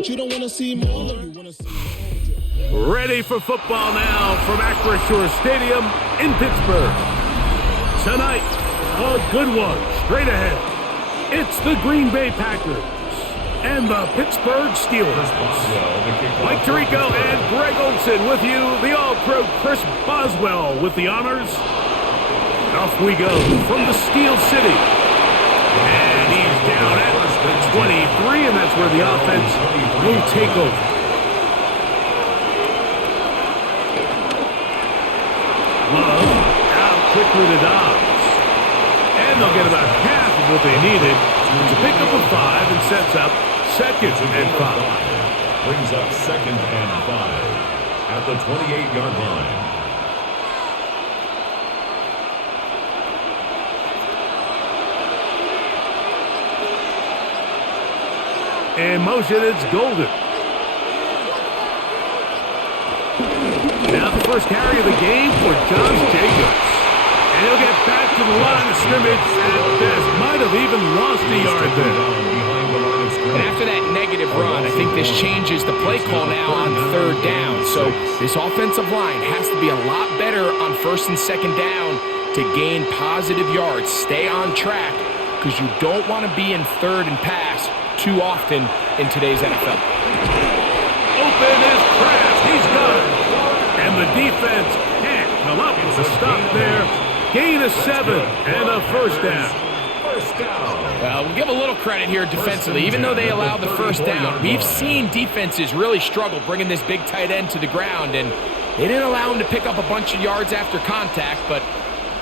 but you don't want to see more. You want to see more. Ready for football now from Acrisure Stadium in Pittsburgh. Tonight, a good one straight ahead. It's the Green Bay Packers and the Pittsburgh Steelers. Mike Tirico and Greg Olsen with you. The All-Pro Chris Boswell with the honors. Off we go from the Steel City. And he's down at the 23, and that's where the offense will take over. Love out quickly to Dobbs. And they'll get about half of what they needed to pick up a 5 and sets up 2nd and 5. Brings up 2nd and 5 at the 28-yard line. In motion, it's Golden. Now the first carry of the game for Josh Jacobs. And he'll get back to the line of scrimmage at best. Might have even lost a yard there. And after that negative run, I think this changes the play call now on 3rd down. So this offensive line has to be a lot better on 1st and 2nd down to gain positive yards. Stay on track because you don't want to be in 3rd and pass too often in today's NFL. Open is Kraft. He's got it. And the defense can't come up with a stop there. Gain of 7 and a 1st down. Well, we'll give a little credit here defensively. Even though they allowed the 1st down, we've seen defenses really struggle bringing this big tight end to the ground, and they didn't allow him to pick up a bunch of yards after contact, but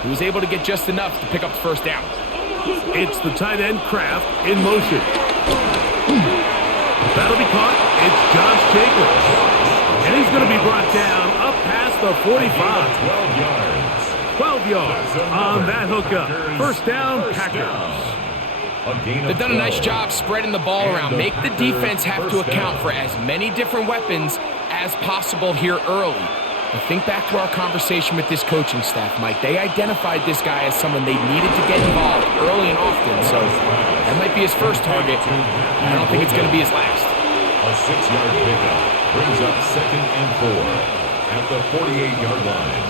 he was able to get just enough to pick up the 1st down. It's the tight end Kraft in motion. That'll be caught. It's Josh Jacobs. And he's going to be brought down up past the 45. 12 yards on that hookup. 1st down, Packers. They've done a nice job spreading the ball around. Make the defense have to account for as many different weapons as possible here early. But think back to our conversation with this coaching staff, Mike. They identified this guy as someone they needed to get involved early and often, so that might be his first target. I don't think it's going to be his last. A 6-yard pickup brings up 2nd and 4 at the 48-yard line.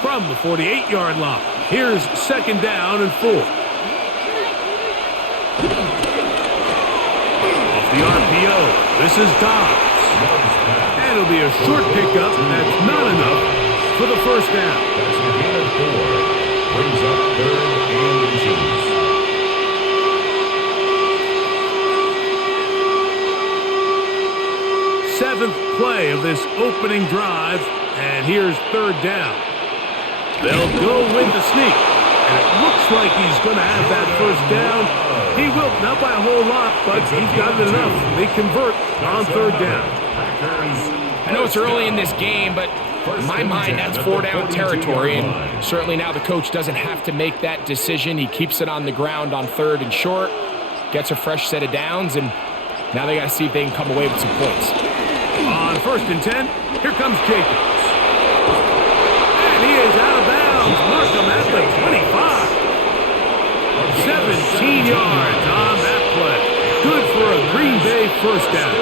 From the 48-yard line, here's 2nd down and 4. The RPO. This is Dobbs. And it'll be a short pickup. That's not enough for the 1st down. That's a gain of 4. Brings up 3rd and inches. Seventh play of this opening drive. And here's 3rd down. They'll go with the sneak. And it looks like he's going to have that 1st down. He will, not by a whole lot, but he's got it enough. They convert on 3rd down. I know it's early in this game, but in my mind, that's 4-down territory. And certainly now the coach doesn't have to make that decision. He keeps it on the ground on 3rd and short, gets a fresh set of downs, and now they got to see if they can come away with some points. On 1st and 10, here comes Jacobs. And he is out of bounds. Mark him at the 25. 17 yards on that play. Good for a Green Bay 1st down.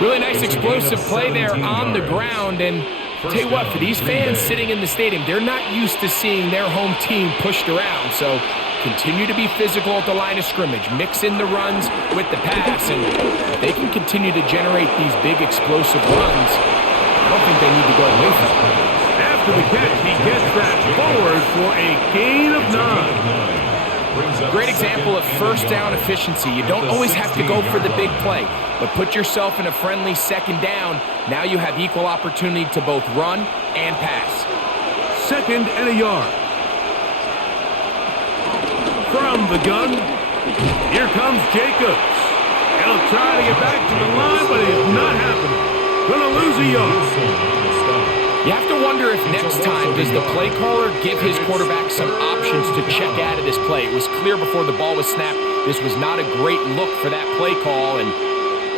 Really nice explosive play there on the ground. And I'll tell you what, for these fans sitting in the stadium, they're not used to seeing their home team pushed around. So continue to be physical at the line of scrimmage. Mix in the runs with the pass. And if they can continue to generate these big explosive runs, I don't think they need to go away from it. After the catch, he gets that forward for a gain of 9. Great example of 1st down efficiency. You don't always have to go for the big play, but put yourself in a friendly 2nd down. Now you have equal opportunity to both run and pass. 2nd and a yard. From the gun, here comes Jacobs. He'll try to get back to the line, but it's not happening. Gonna lose a yard. You have to wonder if next time does the play caller give his quarterback some options to check out of this play. It was clear before the ball was snapped this was not a great look for that play call, and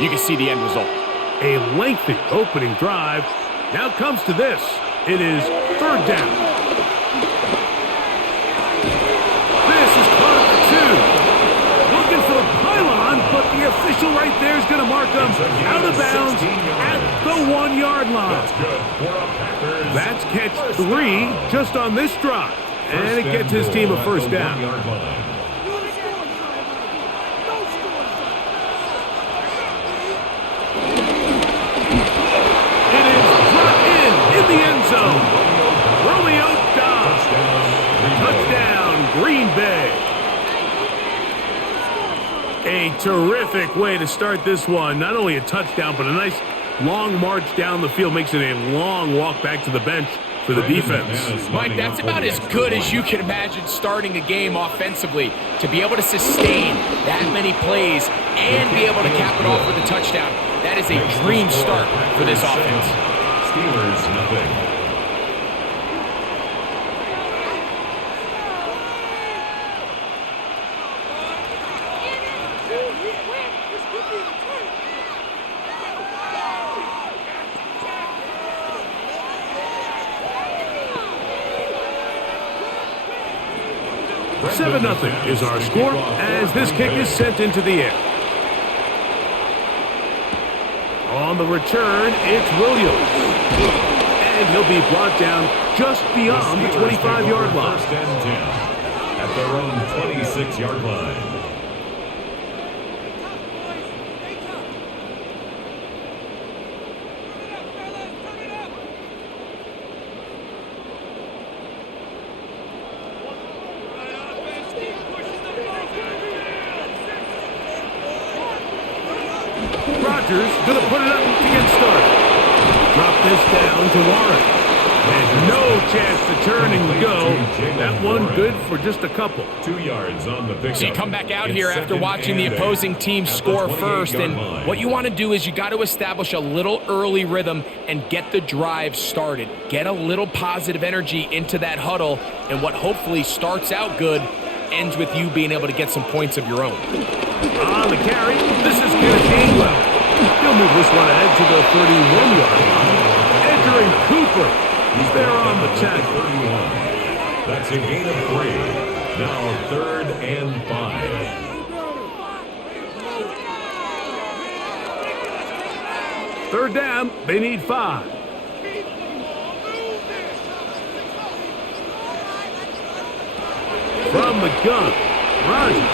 you can see the end result. A lengthy opening drive. Now comes to this. It is 3rd down. mark him out of bounds at the 1-yard line. That's good for a Packers. That's catch 3 just on this drive. And it gets his team a first down. It is brought in the end zone. Romeo Dobbs. Touchdown, Green Bay. A terrific way to start this one. Not only a touchdown, but a nice long march down the field. Makes it a long walk back to the bench for the defense. Mike, that's about as good as you can imagine starting a game offensively. To be able to sustain that many plays and be able to cap it off with a touchdown, that is a dream start for this offense. Steelers, nothing. Seven 0 is our score as this kick is sent into the air. On the return, it's Williams. And he'll be brought down just beyond the 25-yard line. First and 10 at their own 26-yard line. Gonna put it up to get started. Drop this down to Warren. And no chance to turn and go. That one good for just a couple. 2 yards on the pickup. So you come back out here after watching the opposing team score first, and what you want to do is you got to establish a little early rhythm and get the drive started. Get a little positive energy into that huddle, and what hopefully starts out good ends with you being able to get some points of your own. On the carry, this is Kenneth Gainwell. He'll move this one ahead to the 31-yard line. Entering Cooper. He's there on the tackle. 31. That's a gain of 3. Now 3rd and 5. Third down, they need 5. From the gun, Rodgers.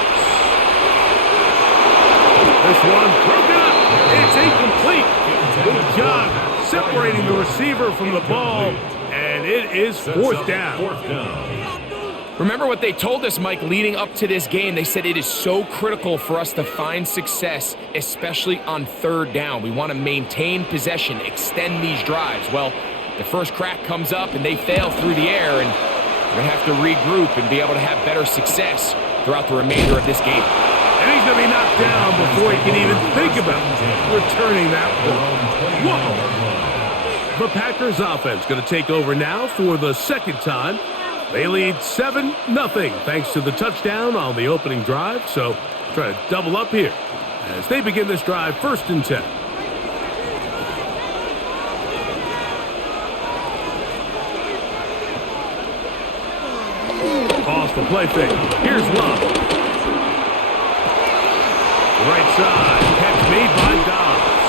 This one broken up. It's incomplete. Good job separating the receiver from the ball, and it is fourth down. Remember what they told us, Mike, leading up to this game. They said it is so critical for us to find success, especially on third down. We want to maintain possession, extend these drives. Well, the first crack comes up, and they fail through the air, and we're going to have to regroup and be able to have better success throughout the remainder of this game. And he's going to be knocked down before he can even think about returning that ball. Whoa! The Packers offense going to take over now for the second time. They lead 7-0 thanks to the touchdown on the opening drive. So try to double up here as they begin this drive 1st and 10. Off the play fake. Here's Love. Right side, catch made by Dobbs.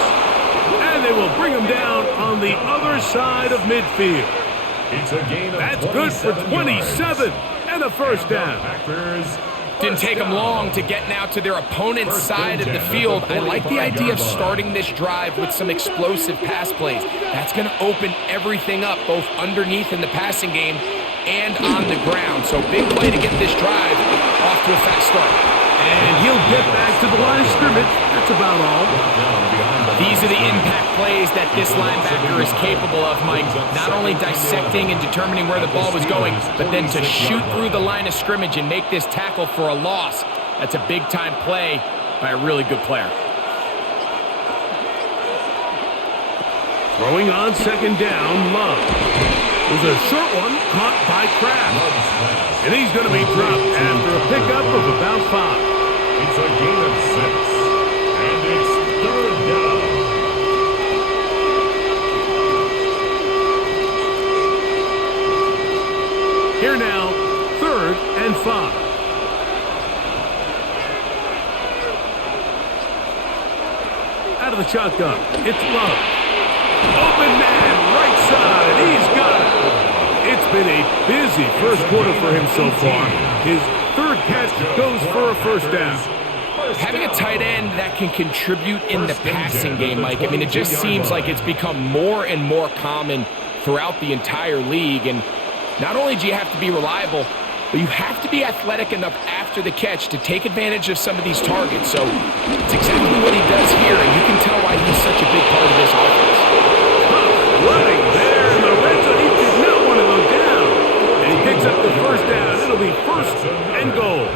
And they will bring him down on the other side of midfield. It's a gain of That's good for 27 and a first down. Didn't take them long to get now to their opponent's side of the field. I like the idea of starting this drive with some explosive pass plays. That's going to open everything up, both underneath in the passing game and on the ground. So big play to get this drive off to a fast start. And he'll get back to the line of scrimmage. That's about all. These are the impact plays that this linebacker is capable of, Mike. Not only dissecting and determining where the ball was going, but then to shoot through the line of scrimmage and make this tackle for a loss. That's a big-time play by a really good player. Throwing on second down, Love. There's a short one caught by Kraft. And he's going to be dropped after a pickup of about 5. It's a gain of 6. And it's 3rd down. Here now, 3rd and 5. Out of the shotgun. It's Love. Open man, right side. He's got it. It's been a busy first quarter for him so far. His third catch goes for a first down. Having a tight end that can contribute in the passing game, Mike, I mean, it just seems like it's become more and more common throughout the entire league. And not only do you have to be reliable, but you have to be athletic enough after the catch to take advantage of some of these targets. So it's exactly what he does here, and you can tell why he's such a big part of this offense. Running there in the red zone. He did not want to go down. And he picks up the first down. It'll be first and goal.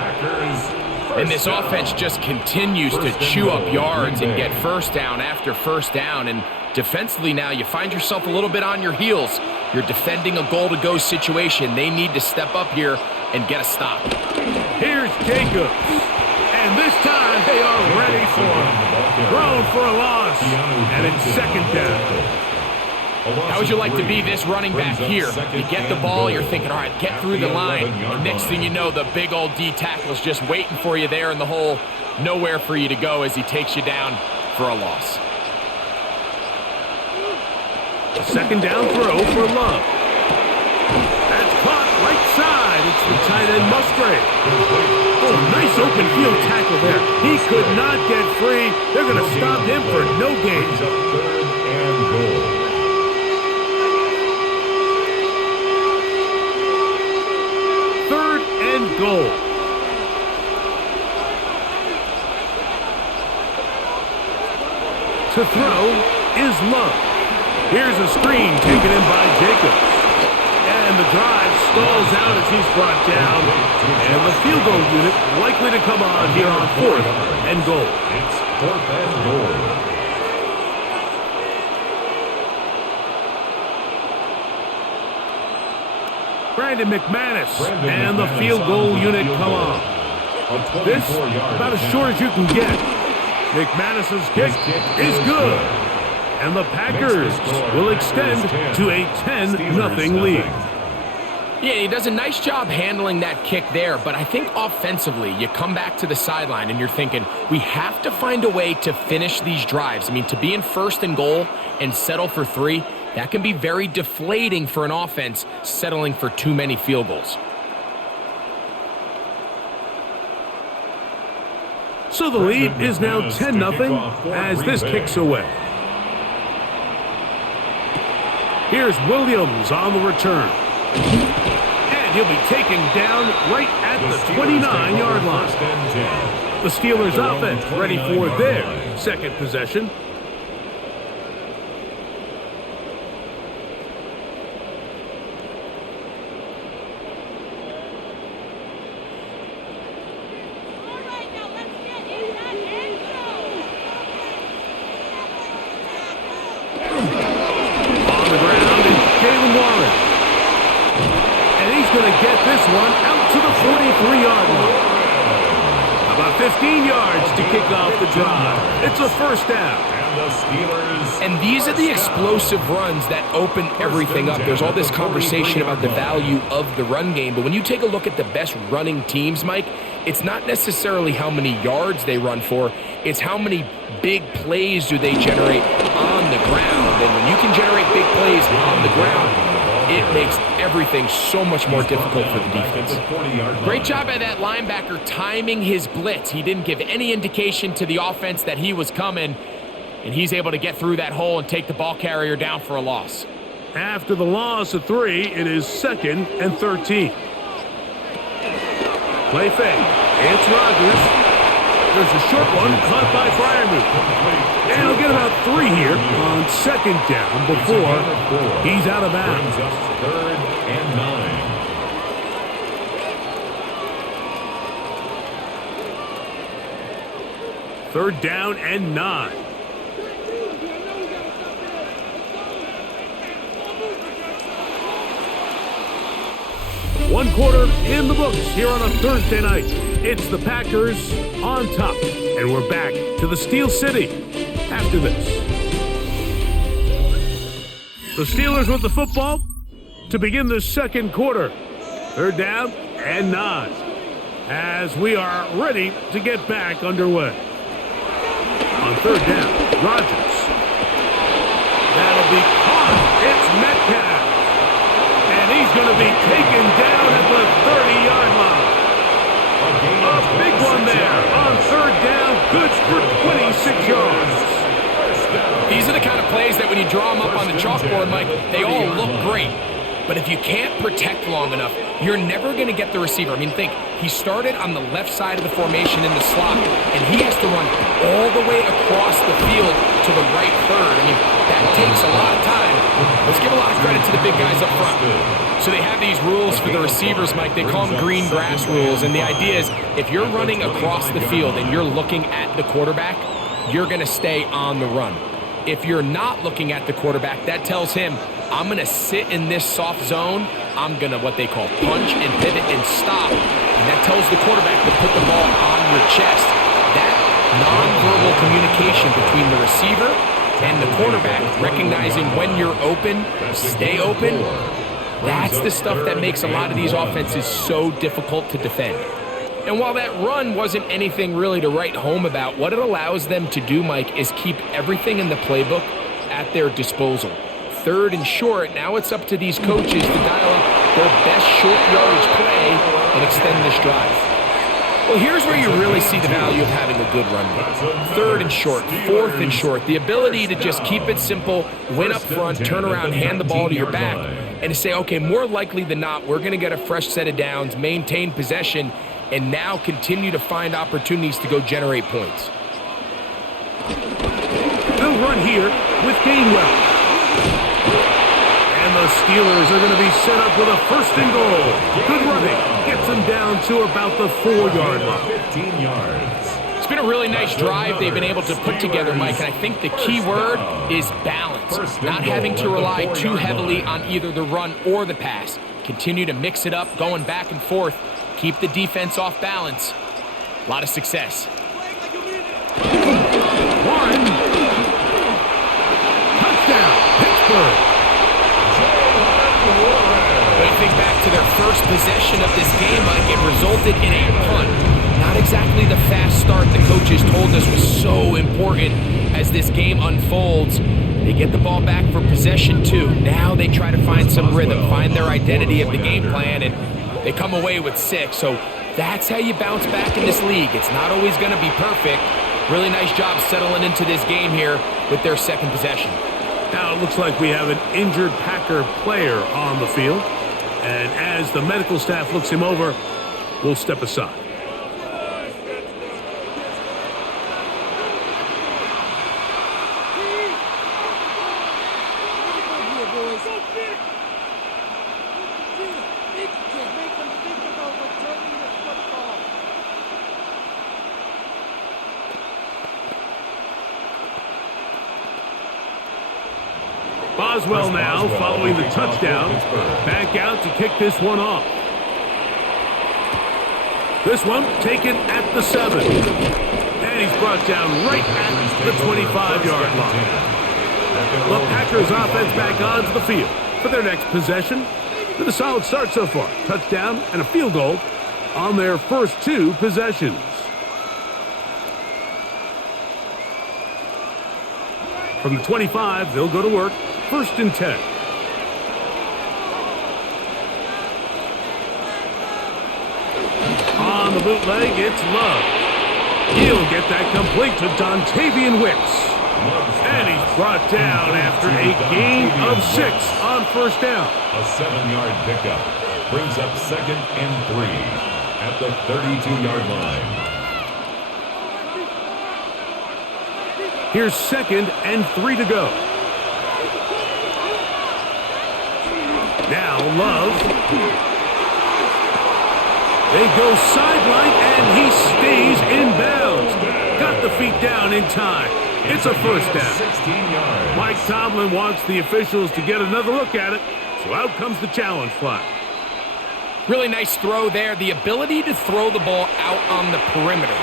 And this offense just continues to chew up yards and get first down after first down. And defensively now, you find yourself a little bit on your heels. You're defending a goal-to-go situation. They need to step up here and get a stop. Here's Jacobs. And this time they are ready for him. Thrown for a loss. And it's second down. How would you like to be this running back here? You get the ball, you're thinking, all right, get through the line. And next thing you know, the big old D tackle's just waiting for you there in the hole. Nowhere for you to go as he takes you down for a loss. A second down throw for Love. That's caught right side. It's the tight end Musgrave. Oh, nice open field tackle there. He could not get free. They're going to stop him for no gain. Third and goal. Third and goal. To throw is Love. Here's a screen taken in by Jacobs. And the drive stalls out as he's brought down. And the field goal unit likely to come on here on fourth and goal. It's fourth and goal. Brandon McManus and the field goal unit come on. This about as short as you can get. McManus's kick is good. And the Packers will extend to a 10-0 lead. Yeah, he does a nice job handling that kick there, but I think offensively, you come back to the sideline and you're thinking, we have to find a way to finish these drives. I mean, to be in first and goal and settle for 3, that can be very deflating for an offense settling for too many field goals. So the lead is now 10-0 as this kicks away. Here's Williams on the return. And he'll be taken down right at the 29-yard line. The Steelers offense ready for their second possession. Going to get this one out to the 43-yard line. About 15 yards to kick off the drive. It's a first down. And these are the explosive runs that open everything up. There's all this conversation about the value of the run game, but when you take a look at the best running teams, Mike, it's not necessarily how many yards they run for, it's how many big plays do they generate on the ground. And when you can generate big plays on the ground, it makes everything so much more difficult for the defense. Great job by that linebacker timing his blitz. He didn't give any indication to the offense that he was coming, and he's able to get through that hole and take the ball carrier down for a loss. After the loss of 3, it is 2nd and 13. Play fake. It's Rodgers. There's a short one caught by Freiermuth. And he'll get about 3 here on second down before he's out of bounds. Third and 9. Third down and 9. One quarter in the books here on a Thursday night. It's the Packers on top, and we're back to the Steel City after this. The Steelers with the football to begin the second quarter. Third down and 9 as we are ready to get back underway. On third down, Rodgers. That'll be caught. It's Metcalf. And he's going to be taken down at the 30-yard line. A big one there on third down. Good for 26 yards. These are the kind of plays that when you draw them up on the chalkboard, Mike, they all look great. But if you can't protect long enough, you're never going to get the receiver. I mean, think, he started on the left side of the formation in the slot, and he has to run all the way across the field to the right third. I mean, that takes a lot of time. Let's give a lot of credit to the big guys up front. So they have these rules for the receivers, Mike. They call them green grass rules, and the idea is if you're running across the field and you're looking at the quarterback, you're going to stay on the run. If you're not looking at the quarterback, that tells him, I'm going to sit in this soft zone. I'm going to what they call punch and pivot and stop. And that tells the quarterback to put the ball on your chest. That nonverbal communication between the receiver and the quarterback, recognizing when you're open, stay open, that's the stuff that makes a lot of these offenses so difficult to defend. And while that run wasn't anything really to write home about, what it allows them to do, Mike, is keep everything in the playbook at their disposal. Third and short, now it's up to these coaches to dial up their best short yardage play and extend this drive. Well, here's where you really see the value of having a good run game. Third and short, fourth and short, the ability to just keep it simple, win up front, turn around, hand the ball to your back, and to say, okay, more likely than not, we're going to get a fresh set of downs, maintain possession, and now continue to find opportunities to go generate points. They'll run here with Gainwell. And the Steelers are going to be set up with a first and goal. Good running. Gets them down to about the 4-yard line. 15 yards. It's been a really nice drive they've been able to put together, Mike, and I think the key word is balance. Not having to rely too heavily on either the run or the pass. Continue to mix it up, going back and forth. Keep the defense off balance. A lot of success. One. Touchdown, Pittsburgh. When you think back to their first possession of this game, Mike, it resulted in a punt. Not exactly the fast start the coaches told us was so important as this game unfolds. They get the ball back for possession 2. Now they try to find some rhythm, find their identity of the game plan, and they come away with 6. So that's how you bounce back in this league. It's not always going to be perfect. Really nice job settling into this game here with their second possession. Now it looks like we have an injured Packer player on the field. And as the medical staff looks him over, we'll step aside. Boswell now following the touchdown. Back out to kick this one off. This one taken at the 7. And he's brought down right at the 25-yard line. The Packers offense back onto the field for their next possession. With a solid start so far. Touchdown and a field goal on their first 2 possessions. From the 25, they'll go to work. First and 10. On the bootleg, it's Love. He'll get that complete to Dontavian Wicks. And he's brought down after a gain of 6 on first down. A 7-yard pickup brings up 2nd and 3 at the 32-yard line. Here's 2nd and 3 to go. Now Love. They go sideline, and he stays in bounds. Got the feet down in time. It's a first down. 16 yards. Mike Tomlin wants the officials to get another look at it, so out comes the challenge flag. Really nice throw there. The ability to throw the ball out on the perimeter.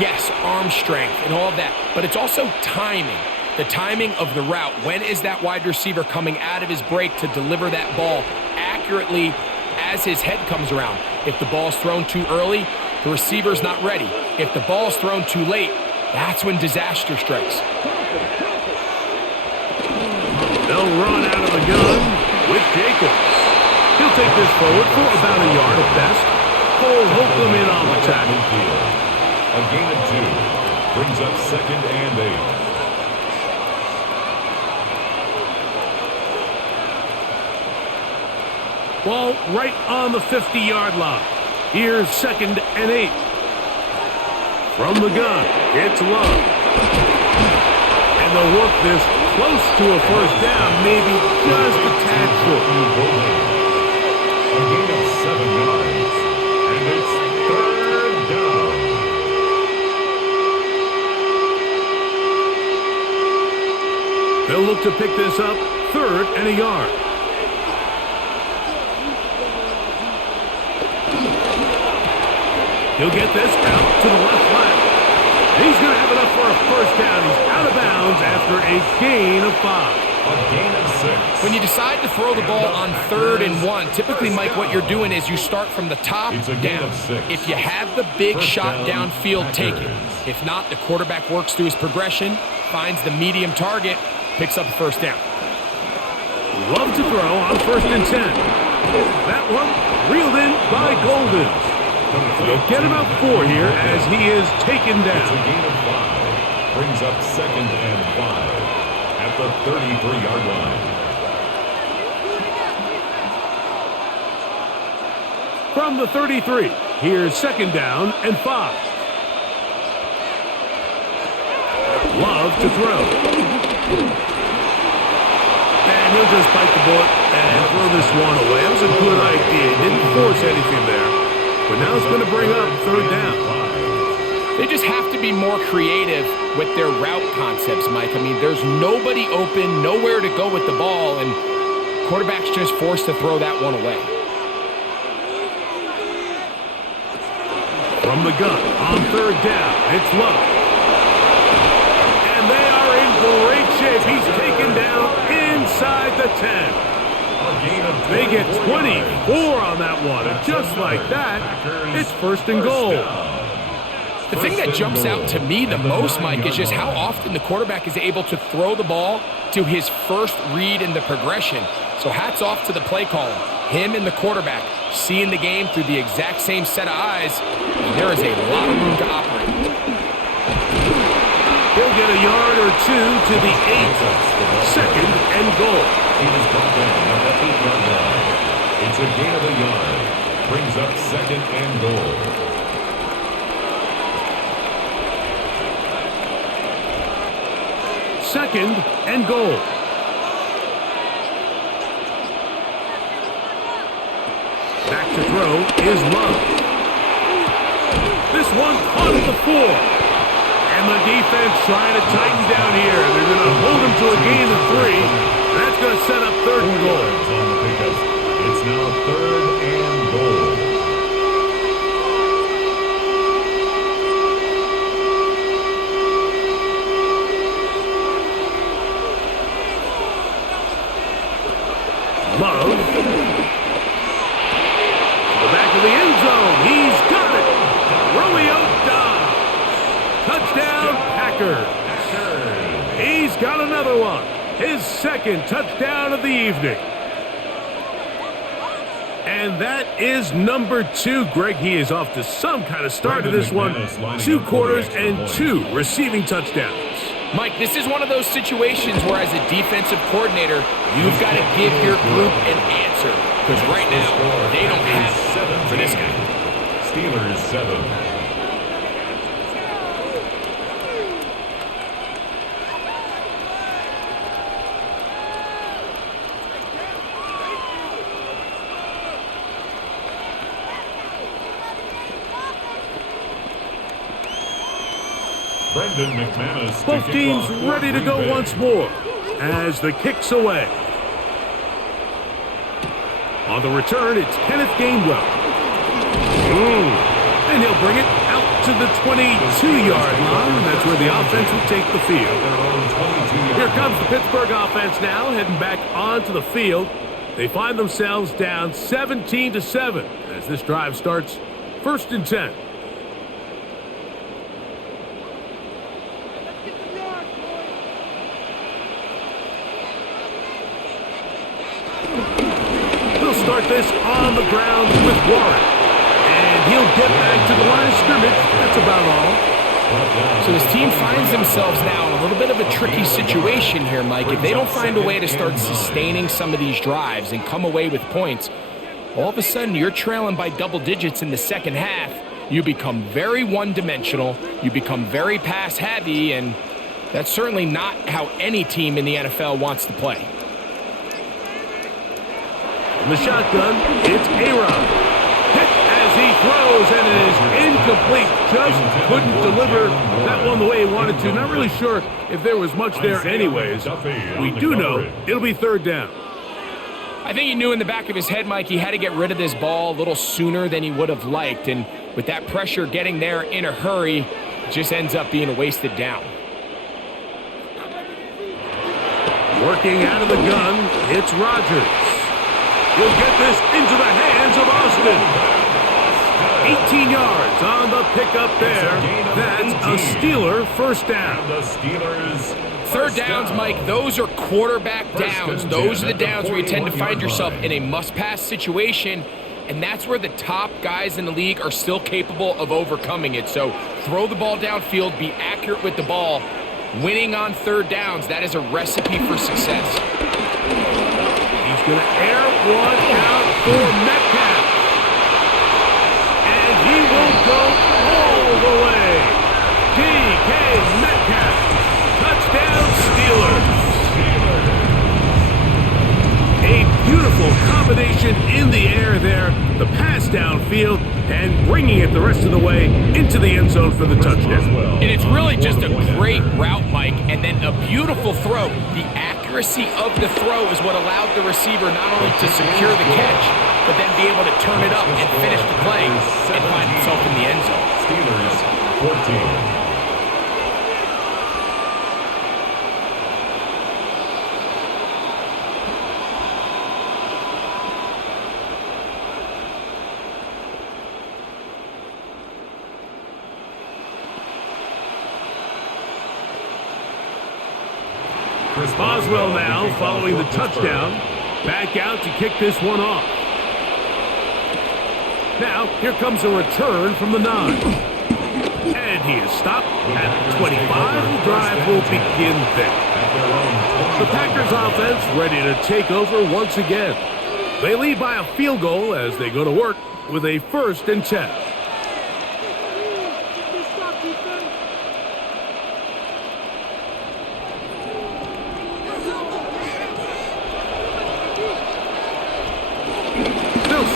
Yes, arm strength and all of that, but it's also timing. The timing of the route. When is that wide receiver coming out of his break to deliver that ball accurately as his head comes around? If the ball's thrown too early, the receiver's not ready. If the ball's thrown too late, that's when disaster strikes. They'll run out of the gun with Jacobs. He'll take this forward for about a yard at best. Cole Holcomb in on the tackle. A gain of 2 brings up 2nd and 8. Ball right on the 50-yard line. Here's 2nd and 8. From the gun, it's Love. And they'll work this close to a first down, maybe just a tad short. A gain of 7 yards. And it's 3rd down. They'll look to pick this up 3rd and a yard. He'll get this out to the left flat. He's going to have enough for a first down. He's out of bounds after a gain of 5. A gain of 6. When you decide to throw the ball on 3rd and 1, typically, Mike, what you're doing is you start from the top down. If you have the big shot downfield, take it. If not, the quarterback works through his progression, finds the medium target, picks up a first down. Love to throw on 1st and 10. That one reeled in by Golden. They'll get about 4 here as he is taken It's a down. gain of 5. Brings up 2nd and 5 at the 33-yard line. From the 33, here's 2nd down and 5. Love to throw. And he'll just bite the bullet and throw this one away. That was a good idea. He didn't force anything there. But now it's going to bring up 3rd down. They just have to be more creative with their route concepts, Mike. I mean, there's nobody open, nowhere to go with the ball, and quarterback's just forced to throw that one away. From the gun on 3rd down, it's Love. And they are in great shape. He's taken down inside the 10. They get 24 on that one, and just like that, it's 1st and goal. The thing that jumps out to me the most, Mike, is just how often the quarterback is able to throw the ball to his first read in the progression. So hats off to the play caller. Him and the quarterback seeing the game through the exact same set of eyes, and there is a lot of room to operate. He'll get a yard or 2 to the 8. 2nd and goal. He was brought down at the 8-yard line. It's a gain of a yard. Brings up 2nd and goal. Second and goal. Back to throw is Love. This one caught at the 4. And the defense trying to tighten down here. They're going to hold him to a gain of 3. That's going to set up 3rd and goal. It's now 3rd and goal. Love. To the back of the end zone. He's got it. Romeo Dobbs. Touchdown, Packers. He's got another one. His 2nd touchdown of the evening. And that is number 2. Greg, he is off to some kind of start to this one. 2 quarters and 2 receiving touchdowns. Mike, this is one of those situations where as a defensive coordinator, you've got to give your group an answer. Because right now, they don't have it for this guy. Steelers 7. Both teams ready to go once more as the kick's away. On the return, it's Kenneth Gainwell. And he'll bring it out to the 22-yard line. That's where the offense will take the field. Here comes the Pittsburgh offense now, heading back onto the field. They find themselves down 17-7 as this drive starts 1st and 10. on the ground with Warren. And he'll get back to the line of scrimmage. That's about all. So this team finds themselves now in a little bit of a tricky situation here, Mike. If they don't find a way to start sustaining some of these drives and come away with points, all of a sudden you're trailing by double digits in the second half. You become very one-dimensional. You become very pass-heavy, and that's certainly not how any team in the NFL wants to play. In the shotgun, it's A-Rod. Hit as he throws, and it is incomplete. Just couldn't deliver that one the way he wanted to. Not really sure if there was much there anyways. We do know it'll be third down. I think he knew in the back of his head, Mike, he had to get rid of this ball a little sooner than he would have liked. And with that pressure getting there in a hurry, it just ends up being a wasted down. Working out of the gun, it's Rodgers. He'll get this into the hands of Austin. 18 yards on the pickup there. That's a Steeler first down. The Steelers. Third downs, Mike, those are quarterback downs. Those are the downs where you tend to find yourself in a must-pass situation, and that's where the top guys in the league are still capable of overcoming it. So throw the ball downfield, be accurate with the ball. Winning on third downs, that is a recipe for success. He's going to air one out for Metcalf. And he will go all the way. DK Metcalf. Touchdown Steelers. A beautiful combination in the air there. The pass downfield and bringing it the rest of the way into the end zone for the touchdown. And it's really just a great route, Mike, and then a beautiful throw. The accuracy of the throw is what allowed the receiver not only to secure the catch, but then be able to turn it up and finish the play and find himself in the end zone. Steelers 14. Boswell now following the touchdown. Back out to kick this one off. Now, here comes a return from the 9. And he is stopped at the 25. The drive will begin there. The Packers offense ready to take over once again. They lead by a field goal as they go to work with a 1st and 10.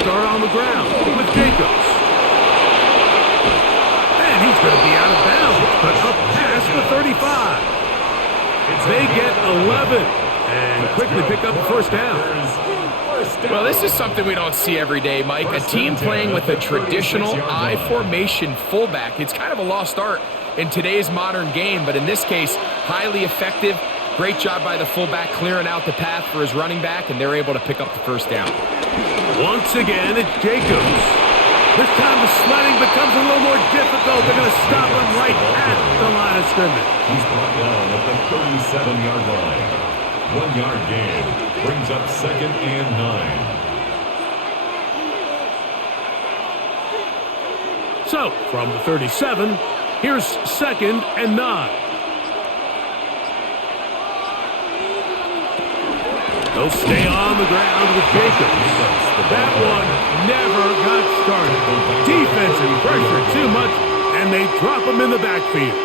Start on the ground with Jacobs. And he's going to be out of bounds, but up past the 35. They get 11 and quickly pick up a first down. Well, this is something we don't see every day, Mike. A team playing with a traditional I formation fullback. It's kind of a lost art in today's modern game, but in this case, highly effective. Great job by the fullback clearing out the path for his running back, and they're able to pick up the first down. Once again, it's Jacobs. This time the sledding becomes a little more difficult. They're going to stop him right at the line of scrimmage. He's brought down at the 37-yard line. 1-yard gain brings up 2nd and 9. So, from the 37, here's 2nd and 9. They'll stay on the ground with Jacobs. That one never got started. Defensive pressure too much, and they drop him in the backfield.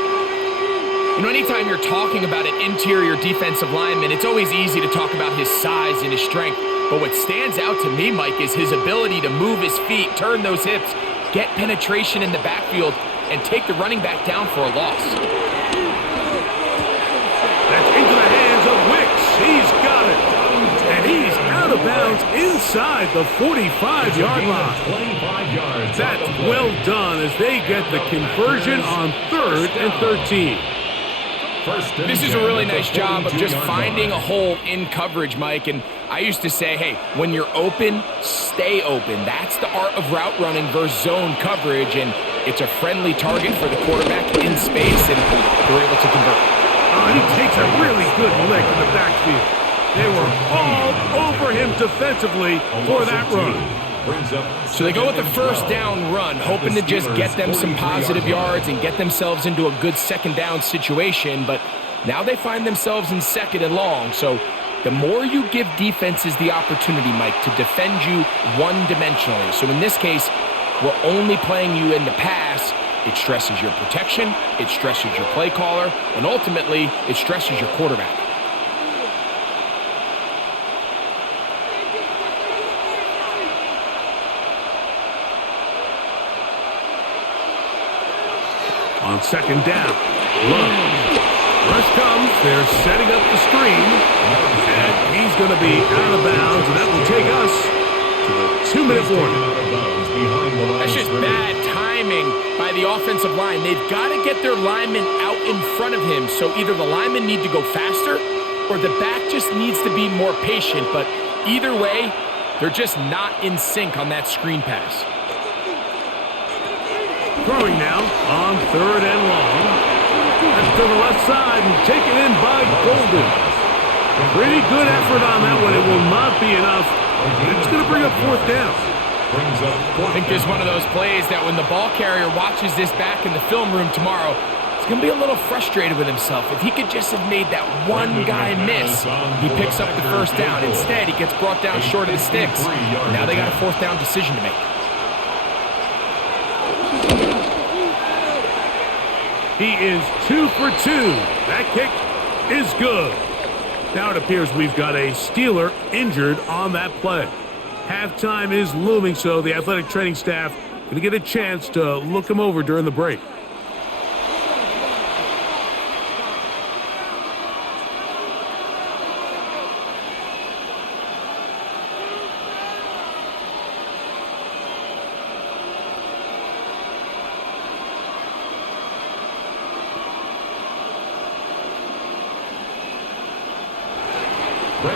You know, anytime you're talking about an interior defensive lineman, it's always easy to talk about his size and his strength. But what stands out to me, Mike, is his ability to move his feet, turn those hips, get penetration in the backfield, and take the running back down for a loss. That's into the hands of Wicks. He's got it. And he's out of bounds inside the 45-yard line. 25 yards. That's well done as they get the conversion on 3rd and 13. This is a really nice job of just finding a hole in coverage, Mike. And I used to say, hey, when you're open, stay open. That's the art of route running versus zone coverage. And it's a friendly target for the quarterback in space, and they're able to convert. He takes a really good lick in the backfield. They were all over him defensively for that run. brings up. So they go with the first down run, hoping to just get them some positive yards and get themselves into a good second down situation, but now they find themselves in second and long. So the more you give defenses the opportunity, Mike, to defend you one-dimensionally. So in this case, we're only playing you in the pass. It stresses your protection, it stresses your play caller, and ultimately, it stresses your quarterback. On second down, Love. Rush comes, they're setting up the screen, and he's going to be out of bounds, and that will take us to the 2-minute warning. That's just bad timing by the offensive line. They've got to get their linemen out in front of him, so either the linemen need to go faster or the back just needs to be more patient, but either way, they're just not in sync on that screen pass. Throwing now on 3rd and long. That's to the left side and taken in by Golden. Pretty good effort on that one. It will not be enough. It's going to bring up 4th down. I think there's one of those plays that when the ball carrier watches this back in the film room tomorrow, he's going to be a little frustrated with himself. If he could just have made that one guy miss, he picks up the first down. Instead, he gets brought down short of the sticks. Now they got a 4th down decision to make. He is 2 for 2. That kick is good. Now it appears we've got a Steeler injured on that play. Halftime is looming, so the athletic training staff going to get a chance to look him over during the break.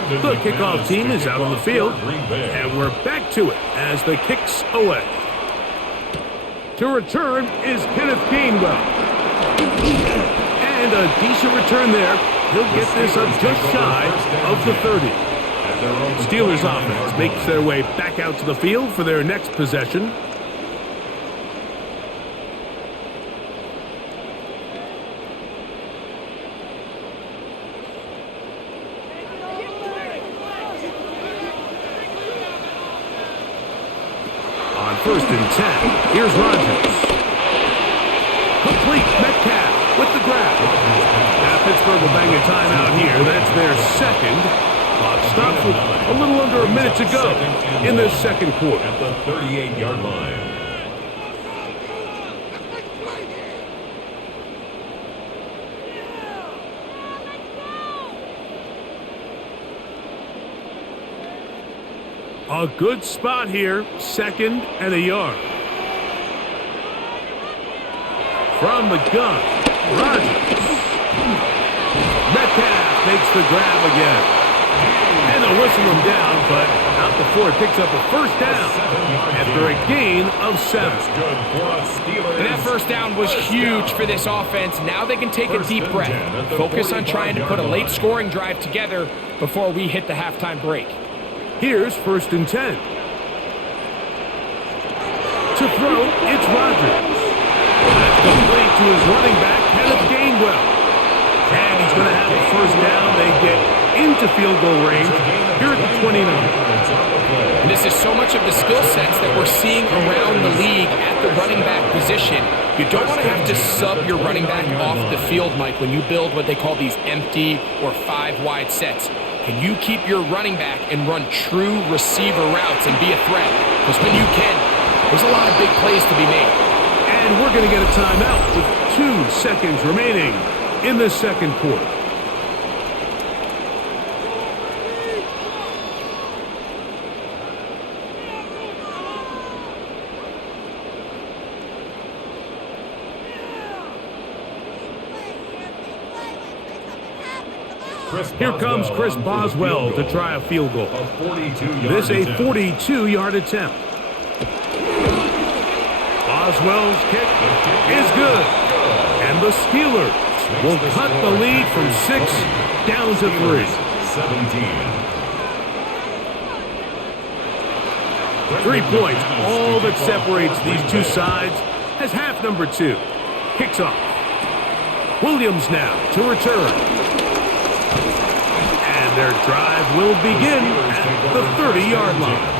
The kickoff team is out on the field, and we're back to it as the kick's away. To return is Kenneth Gainwell. And a decent return there. He'll get this up just shy of the 30. Steelers offense makes their way back out to the field for their next possession. First and 10. Here's Rodgers. Complete. Metcalf with the grab. Now Pittsburgh will bang a timeout here. That's their second. Clock stops with a little under a minute to go in the second quarter. At the 38-yard line. A good spot here, 2nd and a yard. From the gun, Rodgers. Metcalf makes the grab again. And they'll whistle him down, but not before it picks up a first down after a gain of 7. And that first down was huge for this offense. Now they can take a deep breath. Focus on trying to put a late scoring drive together before we hit the halftime break. Here's 1st and 10. To throw, it's Rodgers. That's complete to his running back, Kenneth Gainwell. And he's going to have a first down. They get into field goal range here at the 29. And this is so much of the skill sets that we're seeing around the league at the running back position. You don't want to have to sub your running back off the field, Mike, when you build what they call these empty or 5-wide sets. Can you keep your running back and run true receiver routes and be a threat? Because when you can, there's a lot of big plays to be made. And we're going to get a timeout with 2 seconds remaining in the second quarter. Here comes Chris Boswell to try a field goal. This is a 42-yard attempt. Boswell's kick is good. And the Steelers will cut the lead from 6 down to 3. 17. 3 points, all that separates these two sides as half number 2 kicks off. Williams now to return. And their drive will begin at the 30-yard line.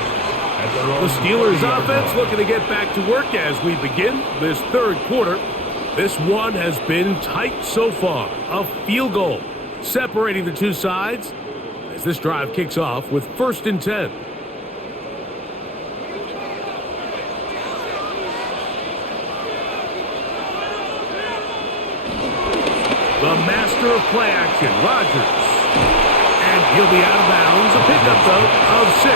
The Steelers offense looking to get back to work as we begin this third quarter. This one has been tight so far. A field goal separating the two sides as this drive kicks off with 1st and 10. The master of play action, Rodgers. And he'll be out of bounds. A pickup, though, of 6.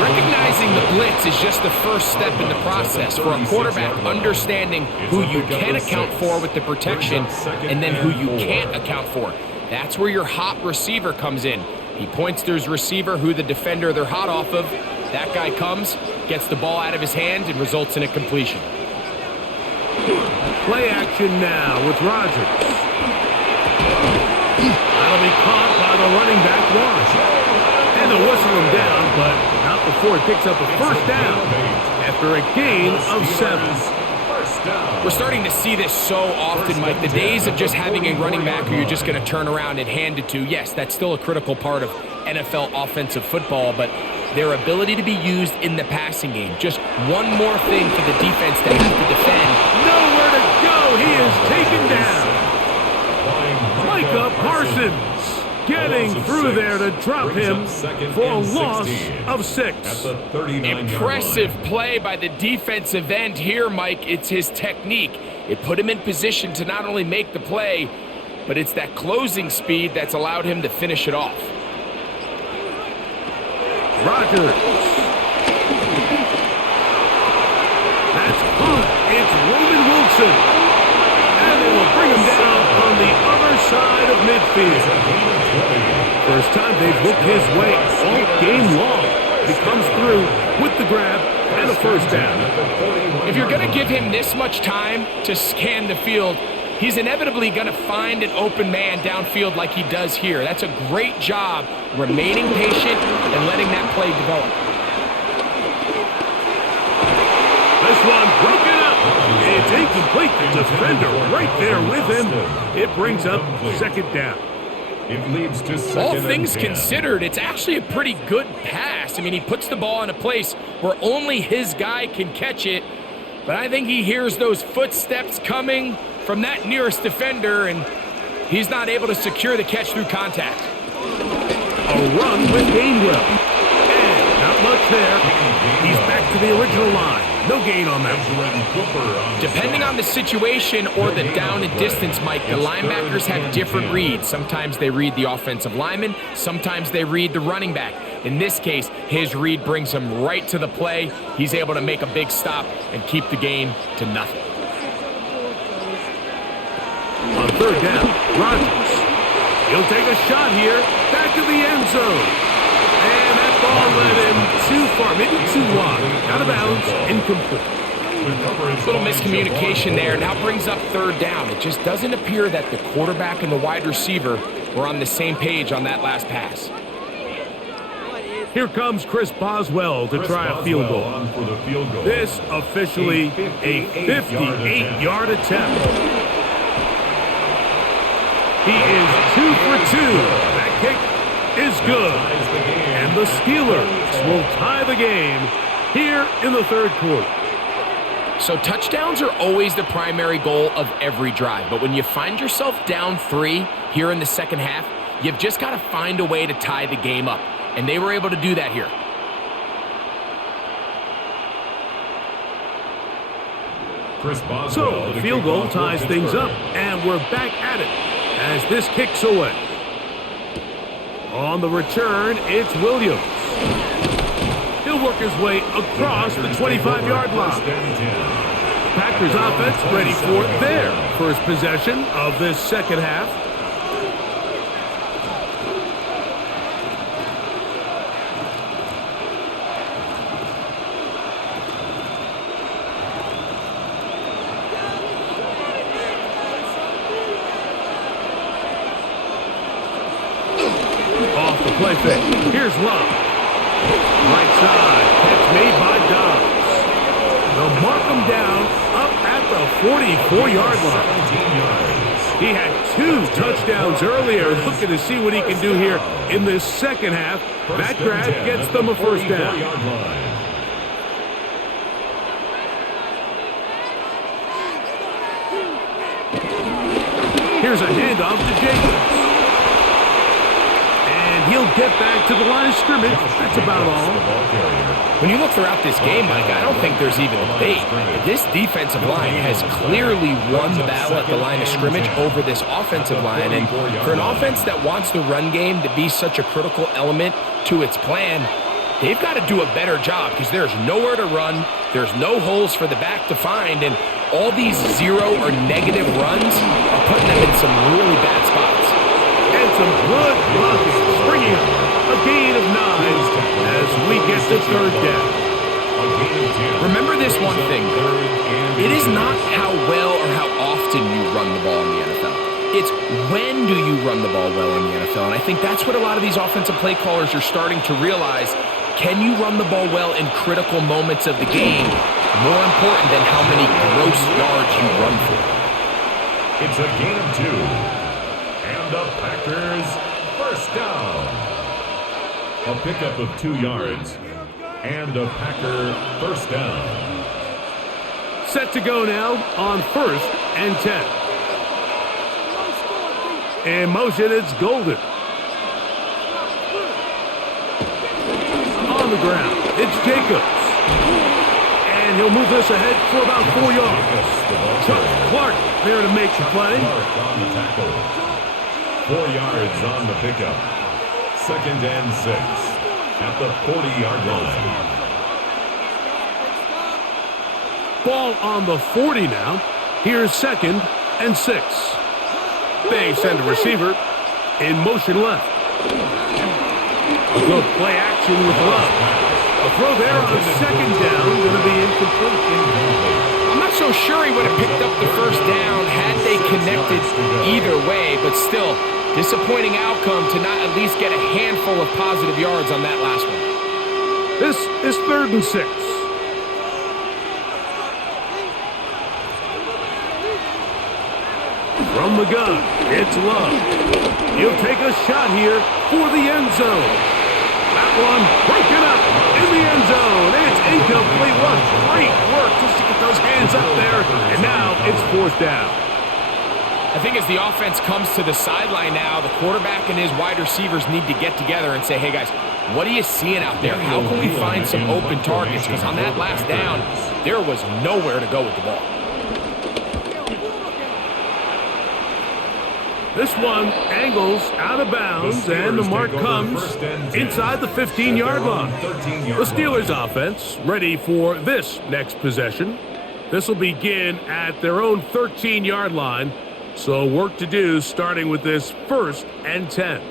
Recognizing the blitz is just the first step in the process for a quarterback, understanding who you can account for with the protection and then who you can't account for. That's where your hot receiver comes in. He points to his receiver, who the defender they're hot off of. That guy comes, gets the ball out of his hand, and results in a completion. Play action now with Rodgers. That'll be caught by the running back, Wash. And they'll whistle him down, but not before he picks up a first down after a gain of 7. We're starting to see this so often, Mike. The days of just having a running back who you're just going to turn around and hand it to, yes, that's still a critical part of NFL offensive football, but their ability to be used in the passing game. Just one more thing for the defense to have to defend. Nowhere to go. He is taken down. Micah Parsons getting through there to drop him for a loss of 6. Impressive play by the defensive end here, Mike. It's his technique. It put him in position to not only make the play, but it's that closing speed that's allowed him to finish it off. Rodgers. That's caught. It's Roman Wilson. And they will bring him down on the other side of midfield. First time they've looked his way all game long. He comes through with the grab and a first down. If you're going to give him this much time to scan the field, he's inevitably going to find an open man downfield like he does here. That's a great job remaining patient and letting that play develop. This one broken up. It's incomplete. The defender right there with him. It brings up 2nd down. It leads to 2nd All and things 10. considered, it's actually a pretty good pass. I mean, he puts the ball in a place where only his guy can catch it, but I think he hears those footsteps coming from that nearest defender, and he's not able to secure the catch through contact. A run with Gainwell. And not much there. He's back to the original line. No gain on that. Depending on the situation or the down and distance, Mike, the linebackers have different reads. Sometimes they read the offensive lineman. Sometimes they read the running back. In this case, his read brings him right to the play. He's able to make a big stop and keep the game to nothing. On 3rd down, Rodgers. He'll take a shot here. Back to the end zone. And that ball led him too far, maybe too wide. Out of bounds, incomplete. Little miscommunication there. Now brings up 3rd down. It just doesn't appear that the quarterback and the wide receiver were on the same page on that last pass. Here comes Chris Boswell to try a field goal. This officially a 58-yard attempt. He is 2 for 2. That kick is good. And the Steelers will tie the game here in the 3rd quarter. So touchdowns are always the primary goal of every drive. But when you find yourself down 3 here in the 2nd half, you've just got to find a way to tie the game up. And they were able to do that here. So the field goal ties things up, and we're back at it as this kicks away. On the return, it's Williams. He'll work his way across the 25-yard line. The Packers offense ready for their first possession of this 2nd half. Off the play fake. Here's Love. Right outside. Catch made by Dobbs. They'll mark him down up at the 44-yard line. 17 yards. He had 2 touchdowns earlier. Looking to see what he can do here in this second half. That grab gets them a first down. Here's a handoff to Jacobs. And he'll get back to the line of scrimmage. That's about all. When you look throughout this game, Mike, I don't think there's even a debate. This defensive line has clearly won the battle at the line of scrimmage over this offensive line. And for an offense that wants the run game to be such a critical element to its plan, they've got to do a better job because there's nowhere to run. There's no holes for the back to find. And all these 0 or negative runs are putting them in some really bad spots. And some good blocking, bringing a gain of 9 as we get to third down. Remember this one thing. It is not how well or how often you run the ball in the NFL. It's when do you run the ball well in the NFL. And I think that's what a lot of these offensive play callers are starting to realize. Can you run the ball well in critical moments of the game? More important than how many gross yards you run for. It's a gain of 2. And the Packers first down. A pickup of 2 yards. And a Packer first down. Set to go now on 1st and 10. In motion, it's Golden. On the ground, it's Jacobs. And he'll move this ahead for about 4 yards. Chuck Clark there to make the play. Clark on the tackle. 4 yards on the pickup. 2nd and 6 at the 40-yard line. Ball on the 40 now. Here's 2nd and 6. They send a receiver in motion left. A good play action with Love. A throw there on 2nd down, going to be incomplete. I'm not so sure he would have picked up the first down had they connected either way, but still, disappointing outcome to not at least get a handful of positive yards on that last one. This is 3rd and 6. From the gun, it's Love. He'll take a shot here for the end zone. That one broken up in the end zone. It's incomplete. What great work just to get those hands up there. And now it's 4th down. I think as the offense comes to the sideline now, the quarterback and his wide receivers need to get together and say, hey guys, what are you seeing out there? How can we find some open targets? Because on that last down, there was nowhere to go with the ball. This one angles out of bounds, and the mark comes inside the 15-yard line. The Steelers offense ready for this next possession. This will begin at their own 13-yard line, so work to do starting with this 1st and 10.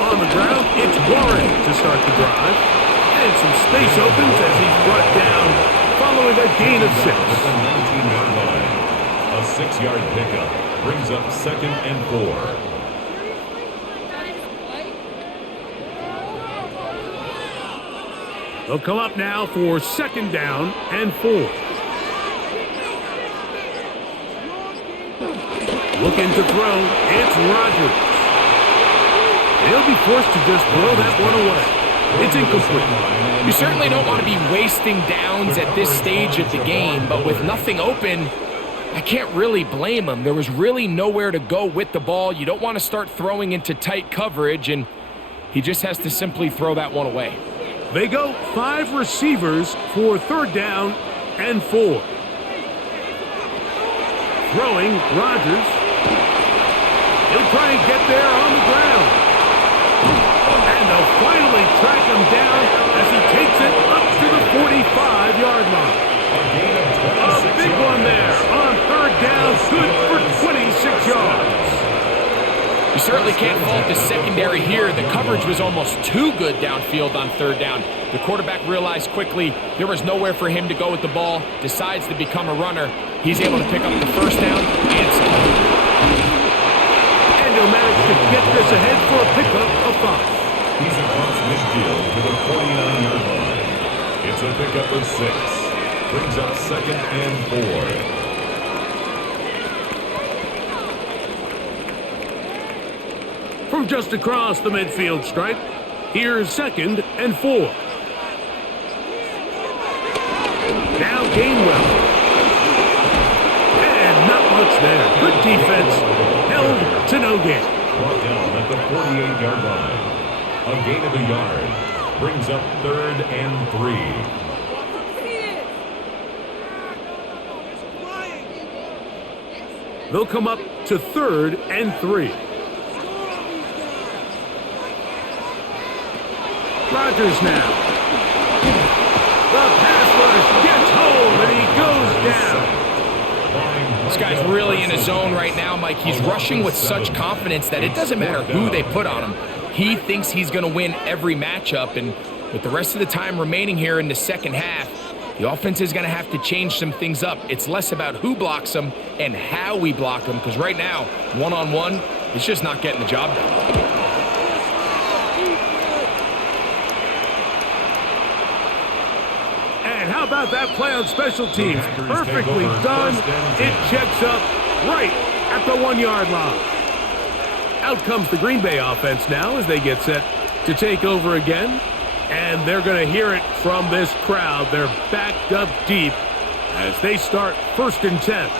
On the ground, it's Warren to start the drive. And some space opens as he's brought down following a gain of 6. A 6-yard pickup brings up 2nd and 4. They'll come up now for 2nd down and 4. Looking to throw, it's Rodgers. He'll be forced to just throw that one away. It's incomplete. You certainly don't want to be wasting downs at this stage of the game, but with nothing open, I can't really blame him. There was really nowhere to go with the ball. You don't want to start throwing into tight coverage, and he just has to simply throw that one away. They go 5 receivers for 3rd down and 4. Throwing, Rodgers. He'll try and get there on the ground. And they'll finally track him down as he takes it up to the 45-yard line. A big one there on 3rd down, good for 26 yards. You certainly can't fault the secondary here. The coverage was almost too good downfield on third down. The quarterback realized quickly there was nowhere for him to go with the ball, decides to become a runner. He's able to pick up the first down and some. And he'll manage to get this ahead for a pickup of 5. He's across midfield to the 49-yard line. It's a pickup of 6. Brings up 2nd and 4. From just across the midfield stripe, here's 2nd and 4. Now Gainwell. And not much there. Good defense. Held to no gain. Brought down at the 48-yard line. A gain of a yard. Brings up 3rd and 3. They'll come up to 3rd and 3. Rodgers now. The pass rush gets home and he goes down. This guy's really in his zone right now, Mike. He's rushing with such confidence that it doesn't matter who they put on him. He thinks he's going to win every matchup, and with the rest of the time remaining here in the second half, the offense is going to have to change some things up. It's less about who blocks him and how we block him, because right now, one-on-one, it's just not getting the job done. And how about that play on special teams? Perfectly done. It checks up right at the 1-yard line. Out comes the Green Bay offense now as they get set to take over again. And they're going to hear it from this crowd. They're backed up deep as they start 1st and 10.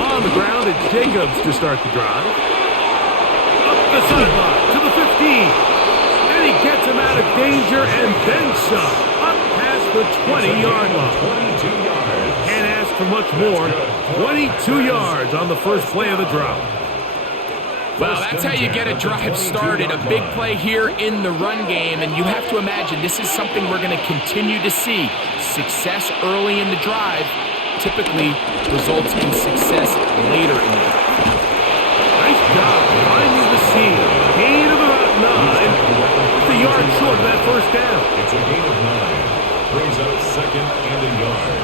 On the ground, it's Jacobs to start the drive. The sideline to the 15, and he gets him out of danger and then some, up past the 20-yard line. 22 yards. Can't ask for much more. 22 yards on the first play of the drive. Well, that's how you get a drive started. A big play here in the run game, and you have to imagine this is something we're going to continue to see. Success early in the drive typically results in success later in the drive. Nice job finding the seam. Gain of about 9. Just a yard short of that first down. It's a gain of 9. Brings up 2nd and a yard.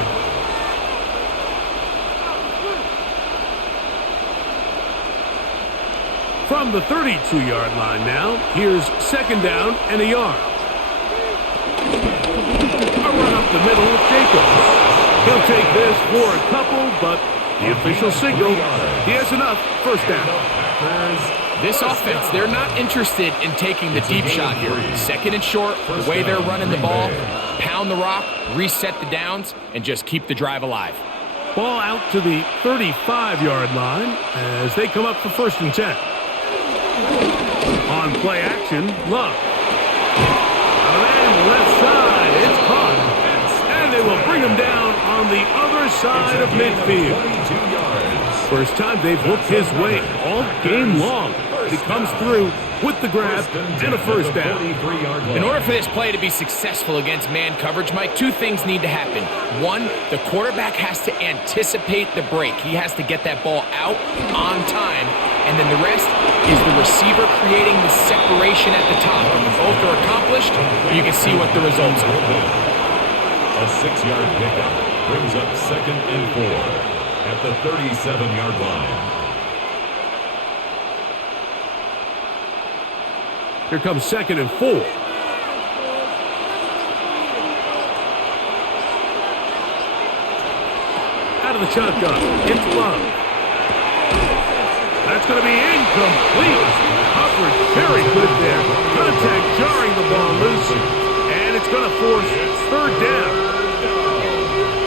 From the 32-yard line now, here's 2nd down and a yard. A run up the middle with Jacobs. He'll take this for a couple, but the official signal, he has enough. First down. This offense, they're not interested in taking the deep shot here. 2nd and short, the way they're running the ball, pound the rock, reset the downs, and just keep the drive alive. Ball out to the 35-yard line as they come up for 1st and 10. On play action, Love. Out of end, left side, it's caught. And they will bring him down on the other side of midfield. First time they've looked his way all game long. He comes through with the grab and a first down. In order for this play to be successful against man coverage, Mike, 2 things need to happen. 1, the quarterback has to anticipate the break. He has to get that ball out on time. And then the rest is the receiver creating the separation at the top. When both are accomplished, you can see what the results are. A 6-yard pickup brings up 2nd and 4 at the 37-yard line. Here comes 2nd and 4. Out of the shotgun, it's Love. That's going to be incomplete. Coverage very good there. Contact jarring the ball loose, and it's going to force 3rd down.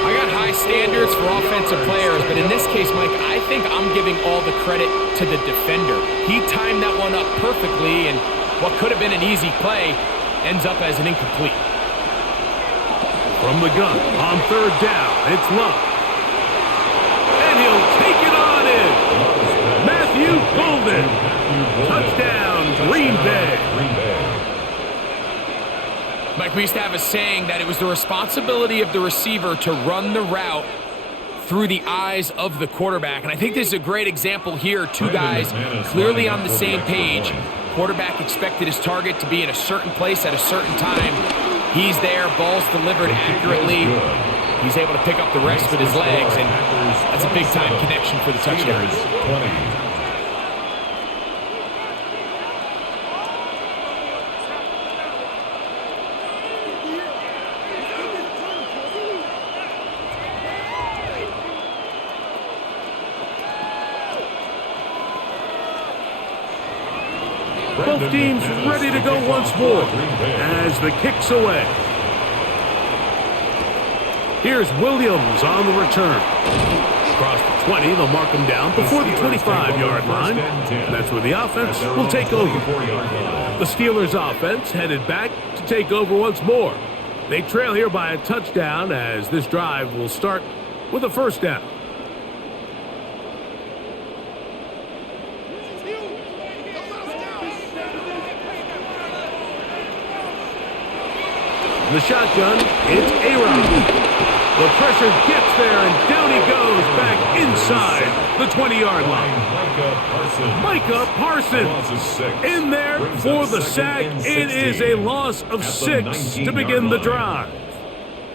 I got high standards for offensive players, but in this case, Mike, I think I'm giving all the credit to the defender. He timed that one up perfectly, and what could have been an easy play ends up as an incomplete. From the gun, on 3rd down, it's Love. And he'll take it on in. Matthew Golden. Touchdown, Green Bay. Mike, we used to have a saying that it was the responsibility of the receiver to run the route through the eyes of the quarterback. And I think this is a great example here. Two guys clearly on the same page. Quarterback expected his target to be in a certain place at a certain time. He's there, ball's delivered accurately. He's able to pick up the rest with his legs, and that's a big-time connection for the touchdown. Both teams ready to go once more as the kick's away. Here's Williams on the return. Across the 20, they'll mark him down before the 25-yard line. And that's where the offense will take over. The Steelers' offense headed back to take over once more. They trail here by a touchdown as this drive will start with a first down. The shotgun, it's Aaron. The pressure gets there, and down he goes back inside the 20-yard line. Micah Parsons in there for the sack. It is a loss of 6 to begin the drive.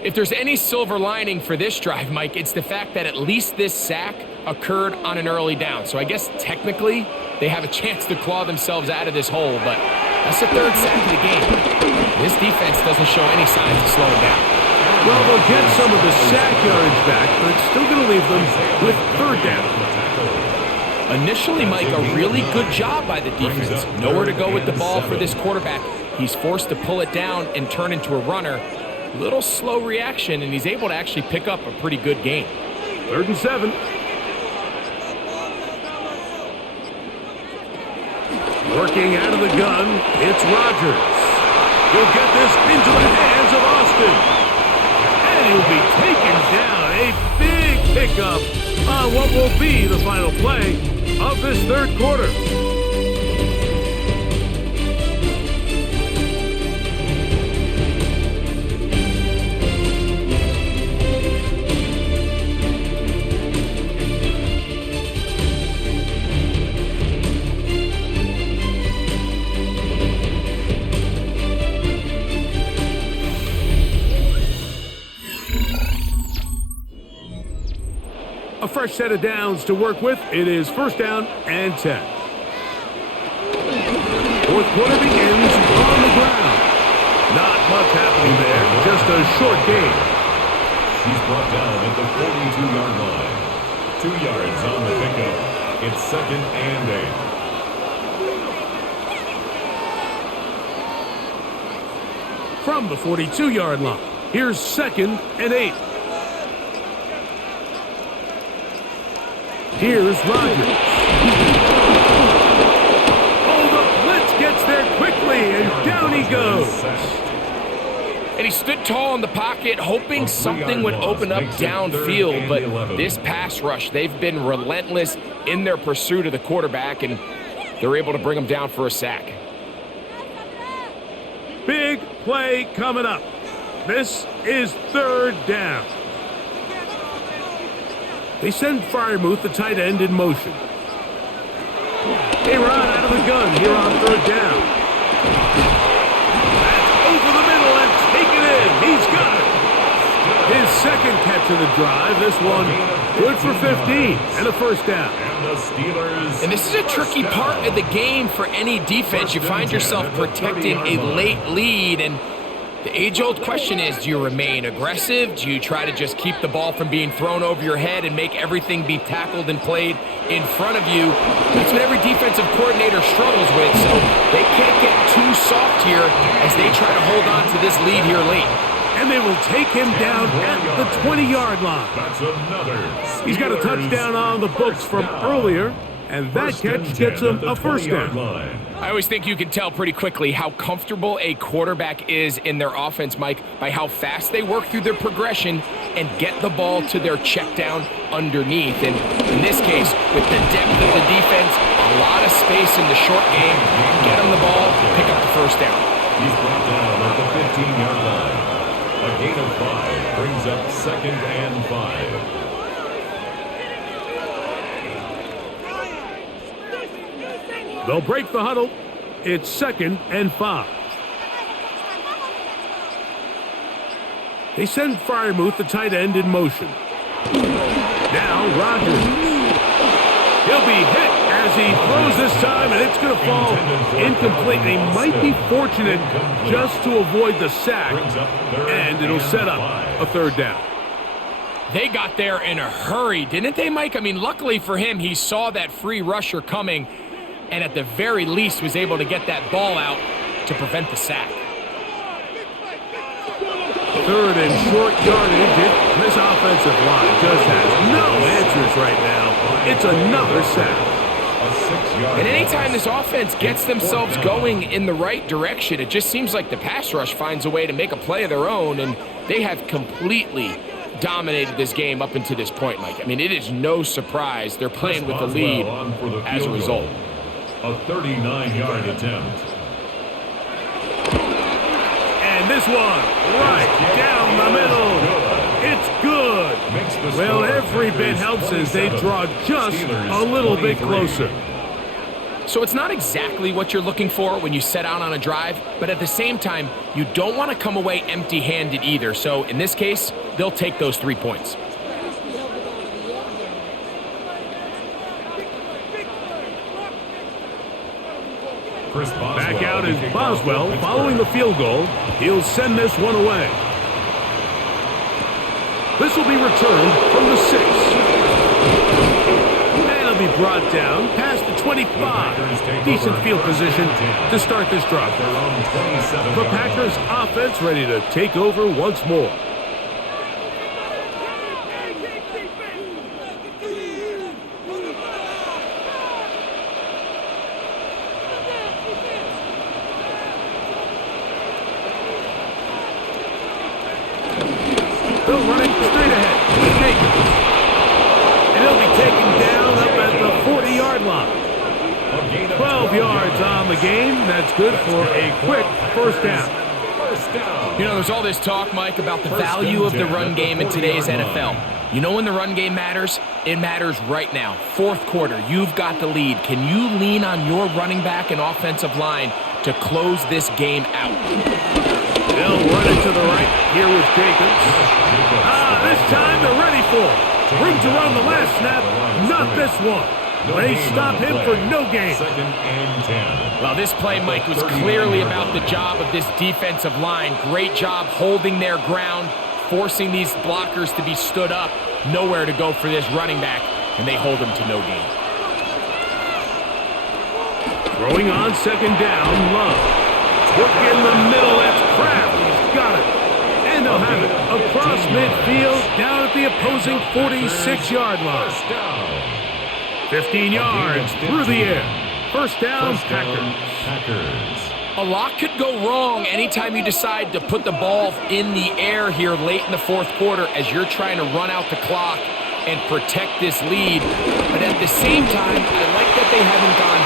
If there's any silver lining for this drive, Mike, it's the fact that at least this sack occurred on an early down. So I guess technically they have a chance to claw themselves out of this hole, but that's the third sack of the game. This defense doesn't show any signs of slowing down. Well, they'll get some of the sack yardage back, but it's still going to leave them with third down. Initially, Mike, a really good job by the defense. Nowhere to go with the ball for this quarterback. He's forced to pull it down and turn into a runner. Little slow reaction, and he's able to actually pick up a pretty good gain. 3rd and 7. Working out of the gun, it's Rodgers. He'll get this into the hands of Austin. And he'll be taken down. A big pickup on what will be the final play of this third quarter. A fresh set of downs to work with. It is first down and 10. Fourth quarter begins on the ground. Not much happening there, just a short gain. He's brought down at the 42-yard line. 2 yards on the pickup. It's 2nd and 8. From the 42-yard line, here's 2nd and 8. Here's Rodgers. Oh, the blitz gets there quickly, and down he goes. And he stood tall in the pocket, hoping something would open up downfield, but this pass rush, they've been relentless in their pursuit of the quarterback, and they're able to bring him down for a sack. Big play coming up. This is 3rd down. They send Freiermuth, the tight end, in motion. A-Rod out of the gun here on 3rd down. That's over the middle and taken in. He's got it. His 2nd catch of the drive. This one good for 15 and a first down. And this is a tricky part of the game for any defense. You find yourself protecting a late lead, and the age-old question is, do you remain aggressive? Do you try to just keep the ball from being thrown over your head and make everything be tackled and played in front of you? That's what every defensive coordinator struggles with, so they can't get too soft here as they try to hold on to this lead here late. And they will take him down at the 20-yard line. That's another. He's got a touchdown on the books from earlier, and that catch gets him a first down. I always think you can tell pretty quickly how comfortable a quarterback is in their offense, Mike, by how fast they work through their progression and get the ball to their check down underneath. And in this case, with the depth of the defense, a lot of space in the short game, get them the ball, pick up the first down. He's brought down at the 15-yard line. A gain of 5 brings up 2nd and 5. They'll break the huddle. It's 2nd and 5. They send Fryermuth, the tight end, in motion. Now Rodgers. He'll be hit as he throws this time, and it's going to fall incomplete. They might be fortunate just to avoid the sack, and it'll set up a 3rd down. They got there in a hurry, didn't they, Mike? I mean, luckily for him, he saw that free rusher coming, and at the very least was able to get that ball out to prevent the sack. 3rd and short yardage. This offensive line just has no answers right now. It's another sack. And anytime this offense gets themselves going in the right direction, it just seems like the pass rush finds a way to make a play of their own, and they have completely dominated this game up until this point, Mike. I mean, it is no surprise they're playing with the lead as a result. A 39-yard attempt. And this one, right down the middle. It's good. Well, every bit helps as they draw just a little bit closer. So it's not exactly what you're looking for when you set out on a drive, but at the same time, you don't want to come away empty-handed either. So in this case, they'll take those 3 points. Back out is Boswell following the field goal. He'll send this one away. This will be returned from the 6. And it'll be brought down past the 25. Decent field position to start this drive. The Packers offense ready to take over once more. Still running straight ahead. Jacobs. And he'll be taken down up at the 40-yard line. 12 yards on the game. That's good for a quick 1st down. You know, there's all this talk, Mike, about the value of the run game in today's NFL. You know when the run game matters? It matters right now. 4th quarter, you've got the lead. Can you lean on your running back and offensive line to close this game out? They'll run it to the right here with Jacobs. This time they're ready for it. Room to run the last snap, not this one. They stop him for no gain. 2nd and 10. Well, this play, Mike, was clearly about the job of this defensive line. Great job holding their ground, forcing these blockers to be stood up. Nowhere to go for this running back, and they hold him to no gain. Throwing on 2nd down, Love. Work in the middle, that's Kraft. He's got it. And they'll have it across midfield, down at the opposing 46-yard line. 15 yards through the air. 1st down, Packers. A lot could go wrong anytime you decide to put the ball in the air here late in the 4th quarter as you're trying to run out the clock and protect this lead. But at the same time, I like that they haven't gone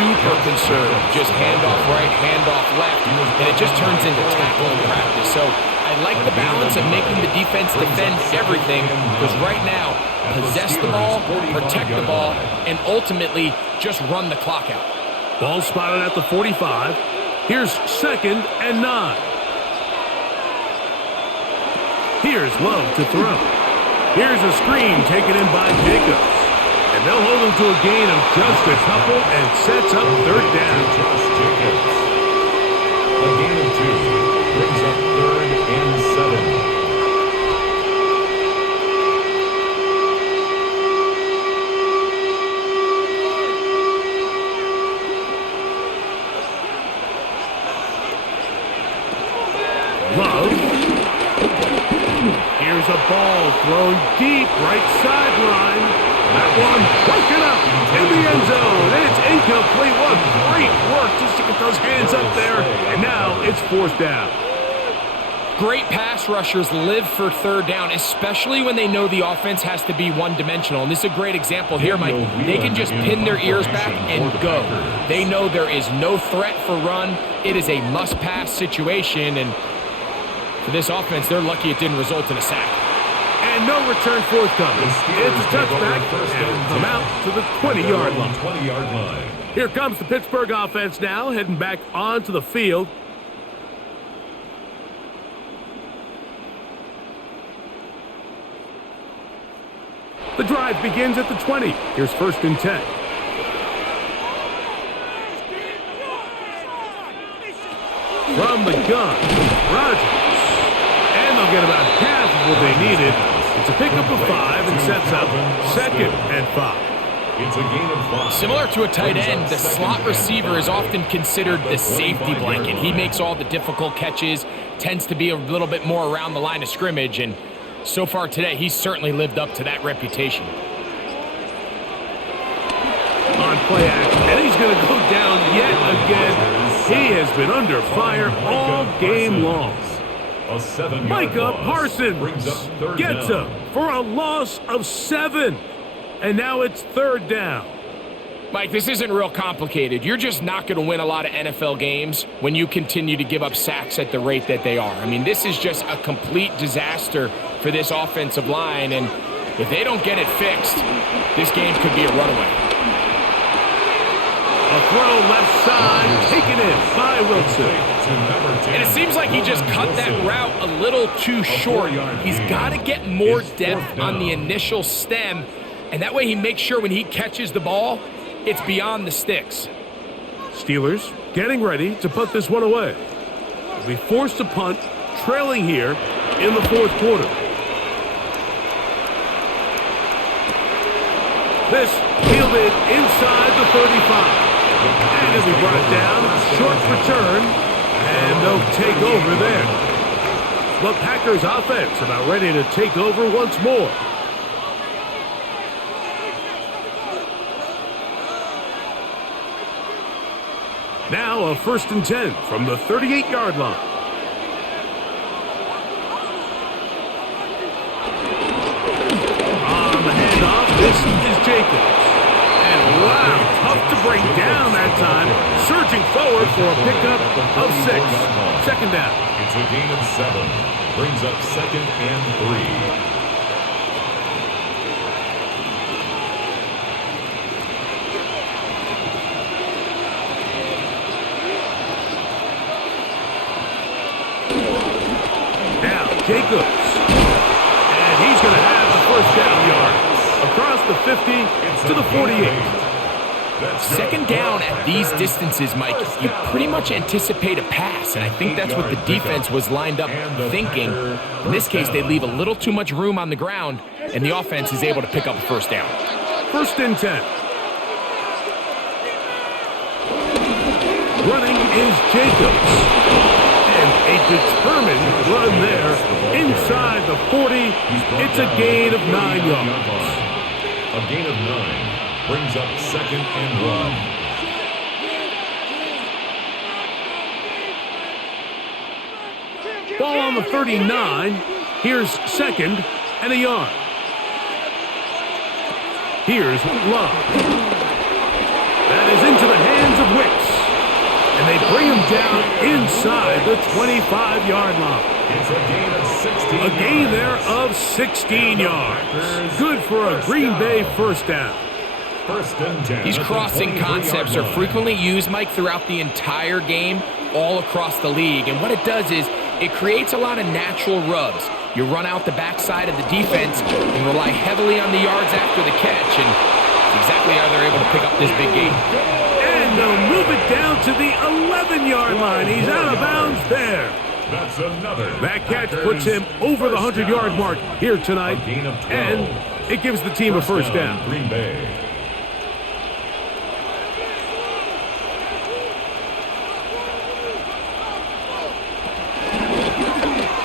super conservative. Just handoff right, handoff left, and it just turns into tackling practice. So I like the balance of making the defense defend everything, because right now, possess the ball, protect the ball, and ultimately just run the clock out. Ball spotted at the 45. Here's 2nd and 9. Here's Love to throw. Here's a screen taken in by Jacobs. And they'll hold him to a gain of just a couple and sets up 3rd down. A gain of 2 brings up 3rd and 7. Love. Here's a ball thrown deep right sideline. That one broken up in the end zone. It's incomplete. What great work just to get those hands up there. And now it's 4th down. Great pass rushers live for 3rd down, especially when they know the offense has to be one-dimensional. And this is a great example here, Mike. They can just pin their ears back and go. They know there is no threat for run. It is a must-pass situation, and For this offense, they're lucky it didn't result in a sack. And no return forthcoming. It's a touchback and come out to the 20-yard line. 20-yard line. Here comes the Pittsburgh offense now, heading back onto the field. The drive begins at the 20. Here's 1st and 10. From the gun, Rodgers. And they'll get about half of what they needed. It's a pickup of 5 and sets up 2nd and 5. It's a gain of 5. Similar to a tight end, the slot receiver is often considered the safety blanket. He makes all the difficult catches, tends to be a little bit more around the line of scrimmage, and so far today, he's certainly lived up to that reputation. On play action, and he's going to go down yet again. He has been under fire all game long. A 7-yard Micah loss Parsons brings up 3rd gets down. him for a loss of 7. And now it's 3rd down. Mike, this isn't real complicated. You're just not going to win a lot of NFL games when you continue to give up sacks at the rate that they are. I mean, this is just a complete disaster for this offensive line, and if they don't get it fixed, this game could be a runaway. A throw left side, taken in by Wilson. And it seems like he just cut that route a little too short. He's got to get more depth on the initial stem, and that way he makes sure when he catches the ball, it's beyond the sticks. Steelers getting ready to put this one away. They'll be forced to punt, trailing here in the 4th quarter. This fielded inside the 35. And it'll be brought down, short return, and they'll take over there. The Packers offense about ready to take over once more. Now a 1st and 10 from the 38-yard line. On the handoff, this is Jacobs. And wow, tough to bring down that time. Surging forward for a pickup of 6. 2nd down. It's a gain of 7. Brings up 2nd and 3. Jacobs. And he's going to have the 1st down yard. Across the 50 to the 48. 2nd down at these distances, Mike, you pretty much anticipate a pass, and I think that's what the defense was lined up thinking. In this case, they leave a little too much room on the ground, and the offense is able to pick up a 1st down. 1st and 10. Running is Jacobs. And a determined run there inside the 40. It's a gain of 9 yards. A gain of 9 brings up 2nd and 1. Ball on the 39. Here's 2nd and a yard. Here's Love. That is into the hands of Wicks. And they bring him down inside the 25-yard line. It's a gain of 16. A gain there of 16 yards. Good for a Green Bay 1st down. 1st and 10. These crossing concepts are frequently used, Mike, throughout the entire game, all across the league. And what it does is it creates a lot of natural rubs. You run out the backside of the defense and rely heavily on the yards after the catch. And it's exactly how they're able to pick up this big gain. And they'll move it down to the 11-yard line. He's out of bounds there. That's another. That catch puts him over the 100-yard mark here tonight. And it gives the team a 1st down. Green Bay.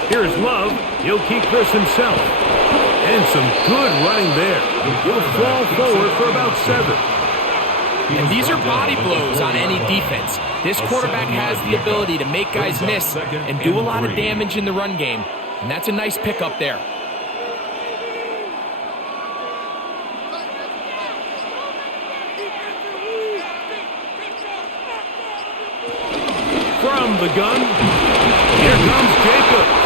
Here's Love. He'll keep this himself. And some good running there. He'll fall forward for about 7. And these are body blows on any defense. This quarterback has the ability to make guys miss and do a lot of damage in the run game. And that's a nice pickup there. From the gun, here comes Jacobs.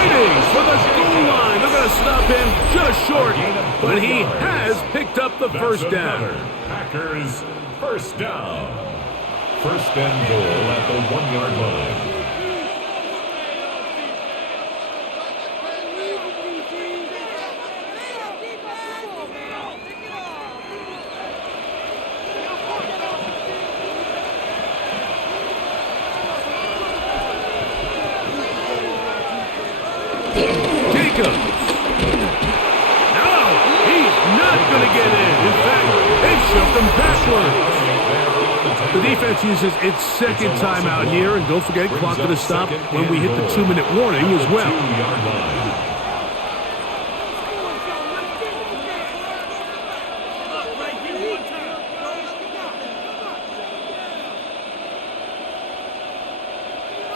waiting for the goal line. They're going to stop him just short, but he has picked up the first down. Packers first down. First and goal at the 1-yard line. Jacobs. No, he's not going to get in. In fact, they shoved him backwards. The defense uses its second timeout here, and don't forget, clock to stop when we hit the 2-minute warning as well.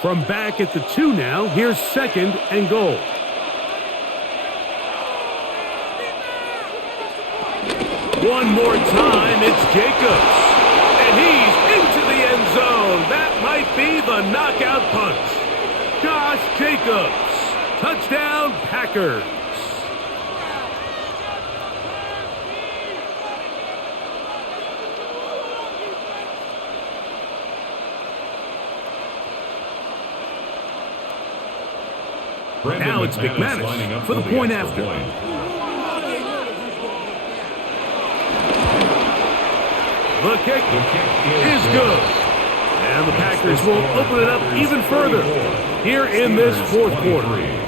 From back at the 2 now, here's second and goal. One more time, it's Jacobs. And he's into the end zone. That might be the knockout punch. Josh Jacobs. Touchdown, Packers. Now it's McManus for the point after. The kick is good. And the Packers will open it up even further here in this fourth quarter.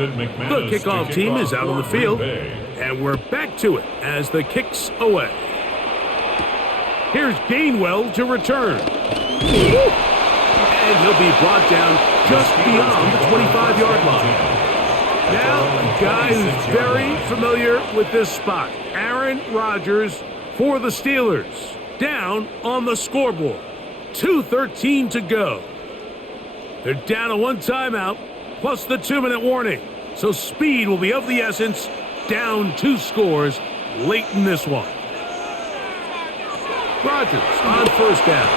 The kickoff team is out on the field, and we're back to it as the kick's away. Here's Gainwell to return. And he'll be brought down just beyond the 25-yard line. Now, a guy who's very familiar with this spot, Aaron Rodgers for the Steelers, down on the scoreboard. 2:13 to go. They're down to one timeout, plus the 2-minute warning. So speed will be of the essence, down 2 scores late in this one. Rodgers on first down.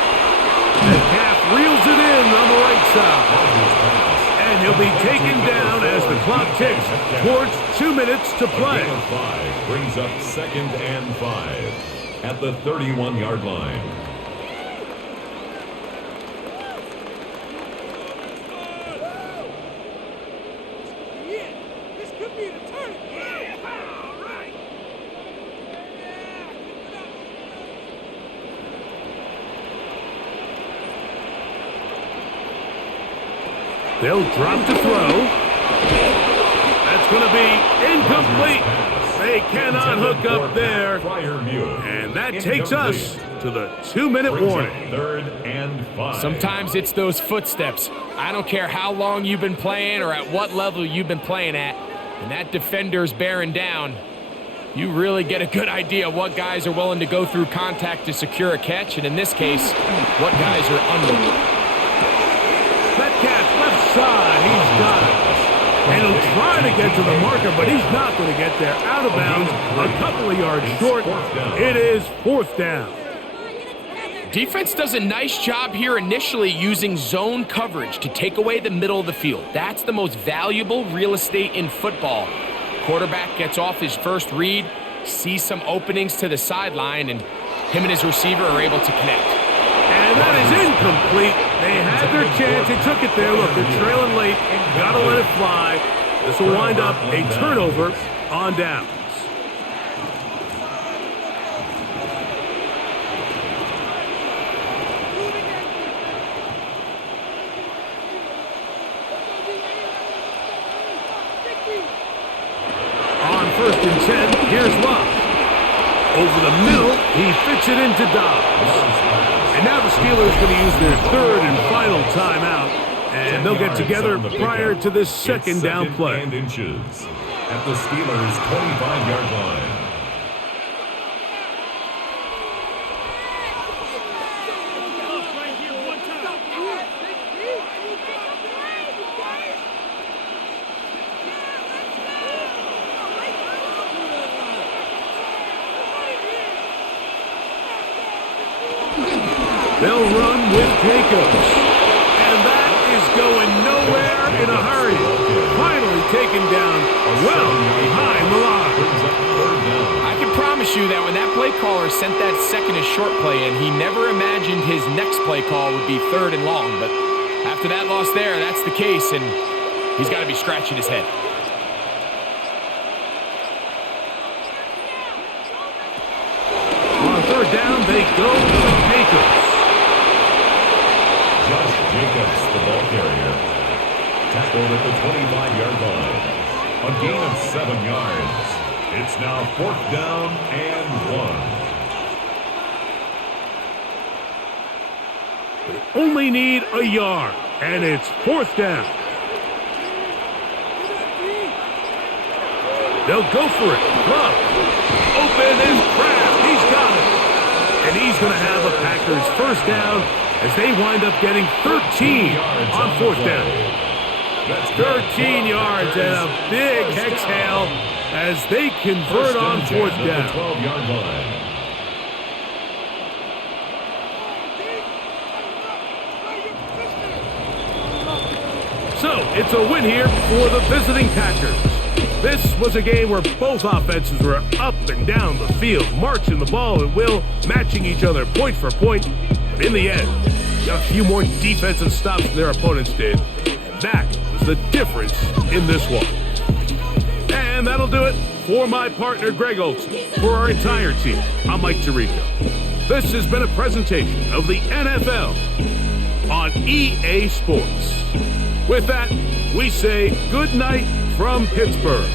And Calf reels it in on the right side. And he'll be taken down as the clock ticks towards 2 minutes to play. 5 brings up second and 5 at the 31-yard line. They'll drop to throw. That's going to be incomplete. They cannot hook up there. And that takes us to the 2-minute warning. Third and 5. Sometimes it's those footsteps. I don't care how long you've been playing or at what level you've been playing at. And that defender's bearing down. You really get a good idea of what guys are willing to go through contact to secure a catch. And in this case, what guys are unwilling. Metcalf left side, he's got it. And he'll try to get to the marker, but he's not going to get there. Out of bounds, a couple of yards short. It is fourth down. Defense does a nice job here initially using zone coverage to take away the middle of the field. That's the most valuable real estate in football. Quarterback gets off his first read, sees some openings to the sideline, and him and his receiver are able to connect. And that is incomplete. They had their chance. They took it there. Look, they're trailing late. Got to let it fly. This will wind up a turnover on downs. On 1st and 10, here's Love. Over the middle, he fits it into Dobbs. And now the Steelers going to use their third and final timeout, and they'll get together prior to this second down play. And inches at the Steelers' 25-yard line. They'll run with Jacobs. And that is going nowhere in a hurry. Finally taken down well behind the line. I can promise you that when that play caller sent that second and short play in, he never imagined his next play call would be 3rd and long. But after that loss there, that's the case, and he's got to be scratching his head. On 3rd down, they go with Jacobs. Josh Jacobs, the ball carrier. Tackled at the 25-yard line. A gain of 7 yards. It's now 4th down and 1. They only need a yard, and it's 4th down. They'll go for it. Love. Open is Kraft. He's got it. And he's going to have a Packers 1st down as they wind up getting 13 on 4th down. 13 yards and a big exhale as they convert on 4th down. 12-yard line. So, it's a win here for the visiting Packers. This was a game where both offenses were up and down the field, marching the ball at will, matching each other point for point. But in the end, got a few more defensive stops than their opponents did. And that was the difference in this one. And that'll do it for my partner, Greg Olson. For our entire team, I'm Mike Tirico. This has been a presentation of the NFL on EA Sports. With that, we say good night from Pittsburgh.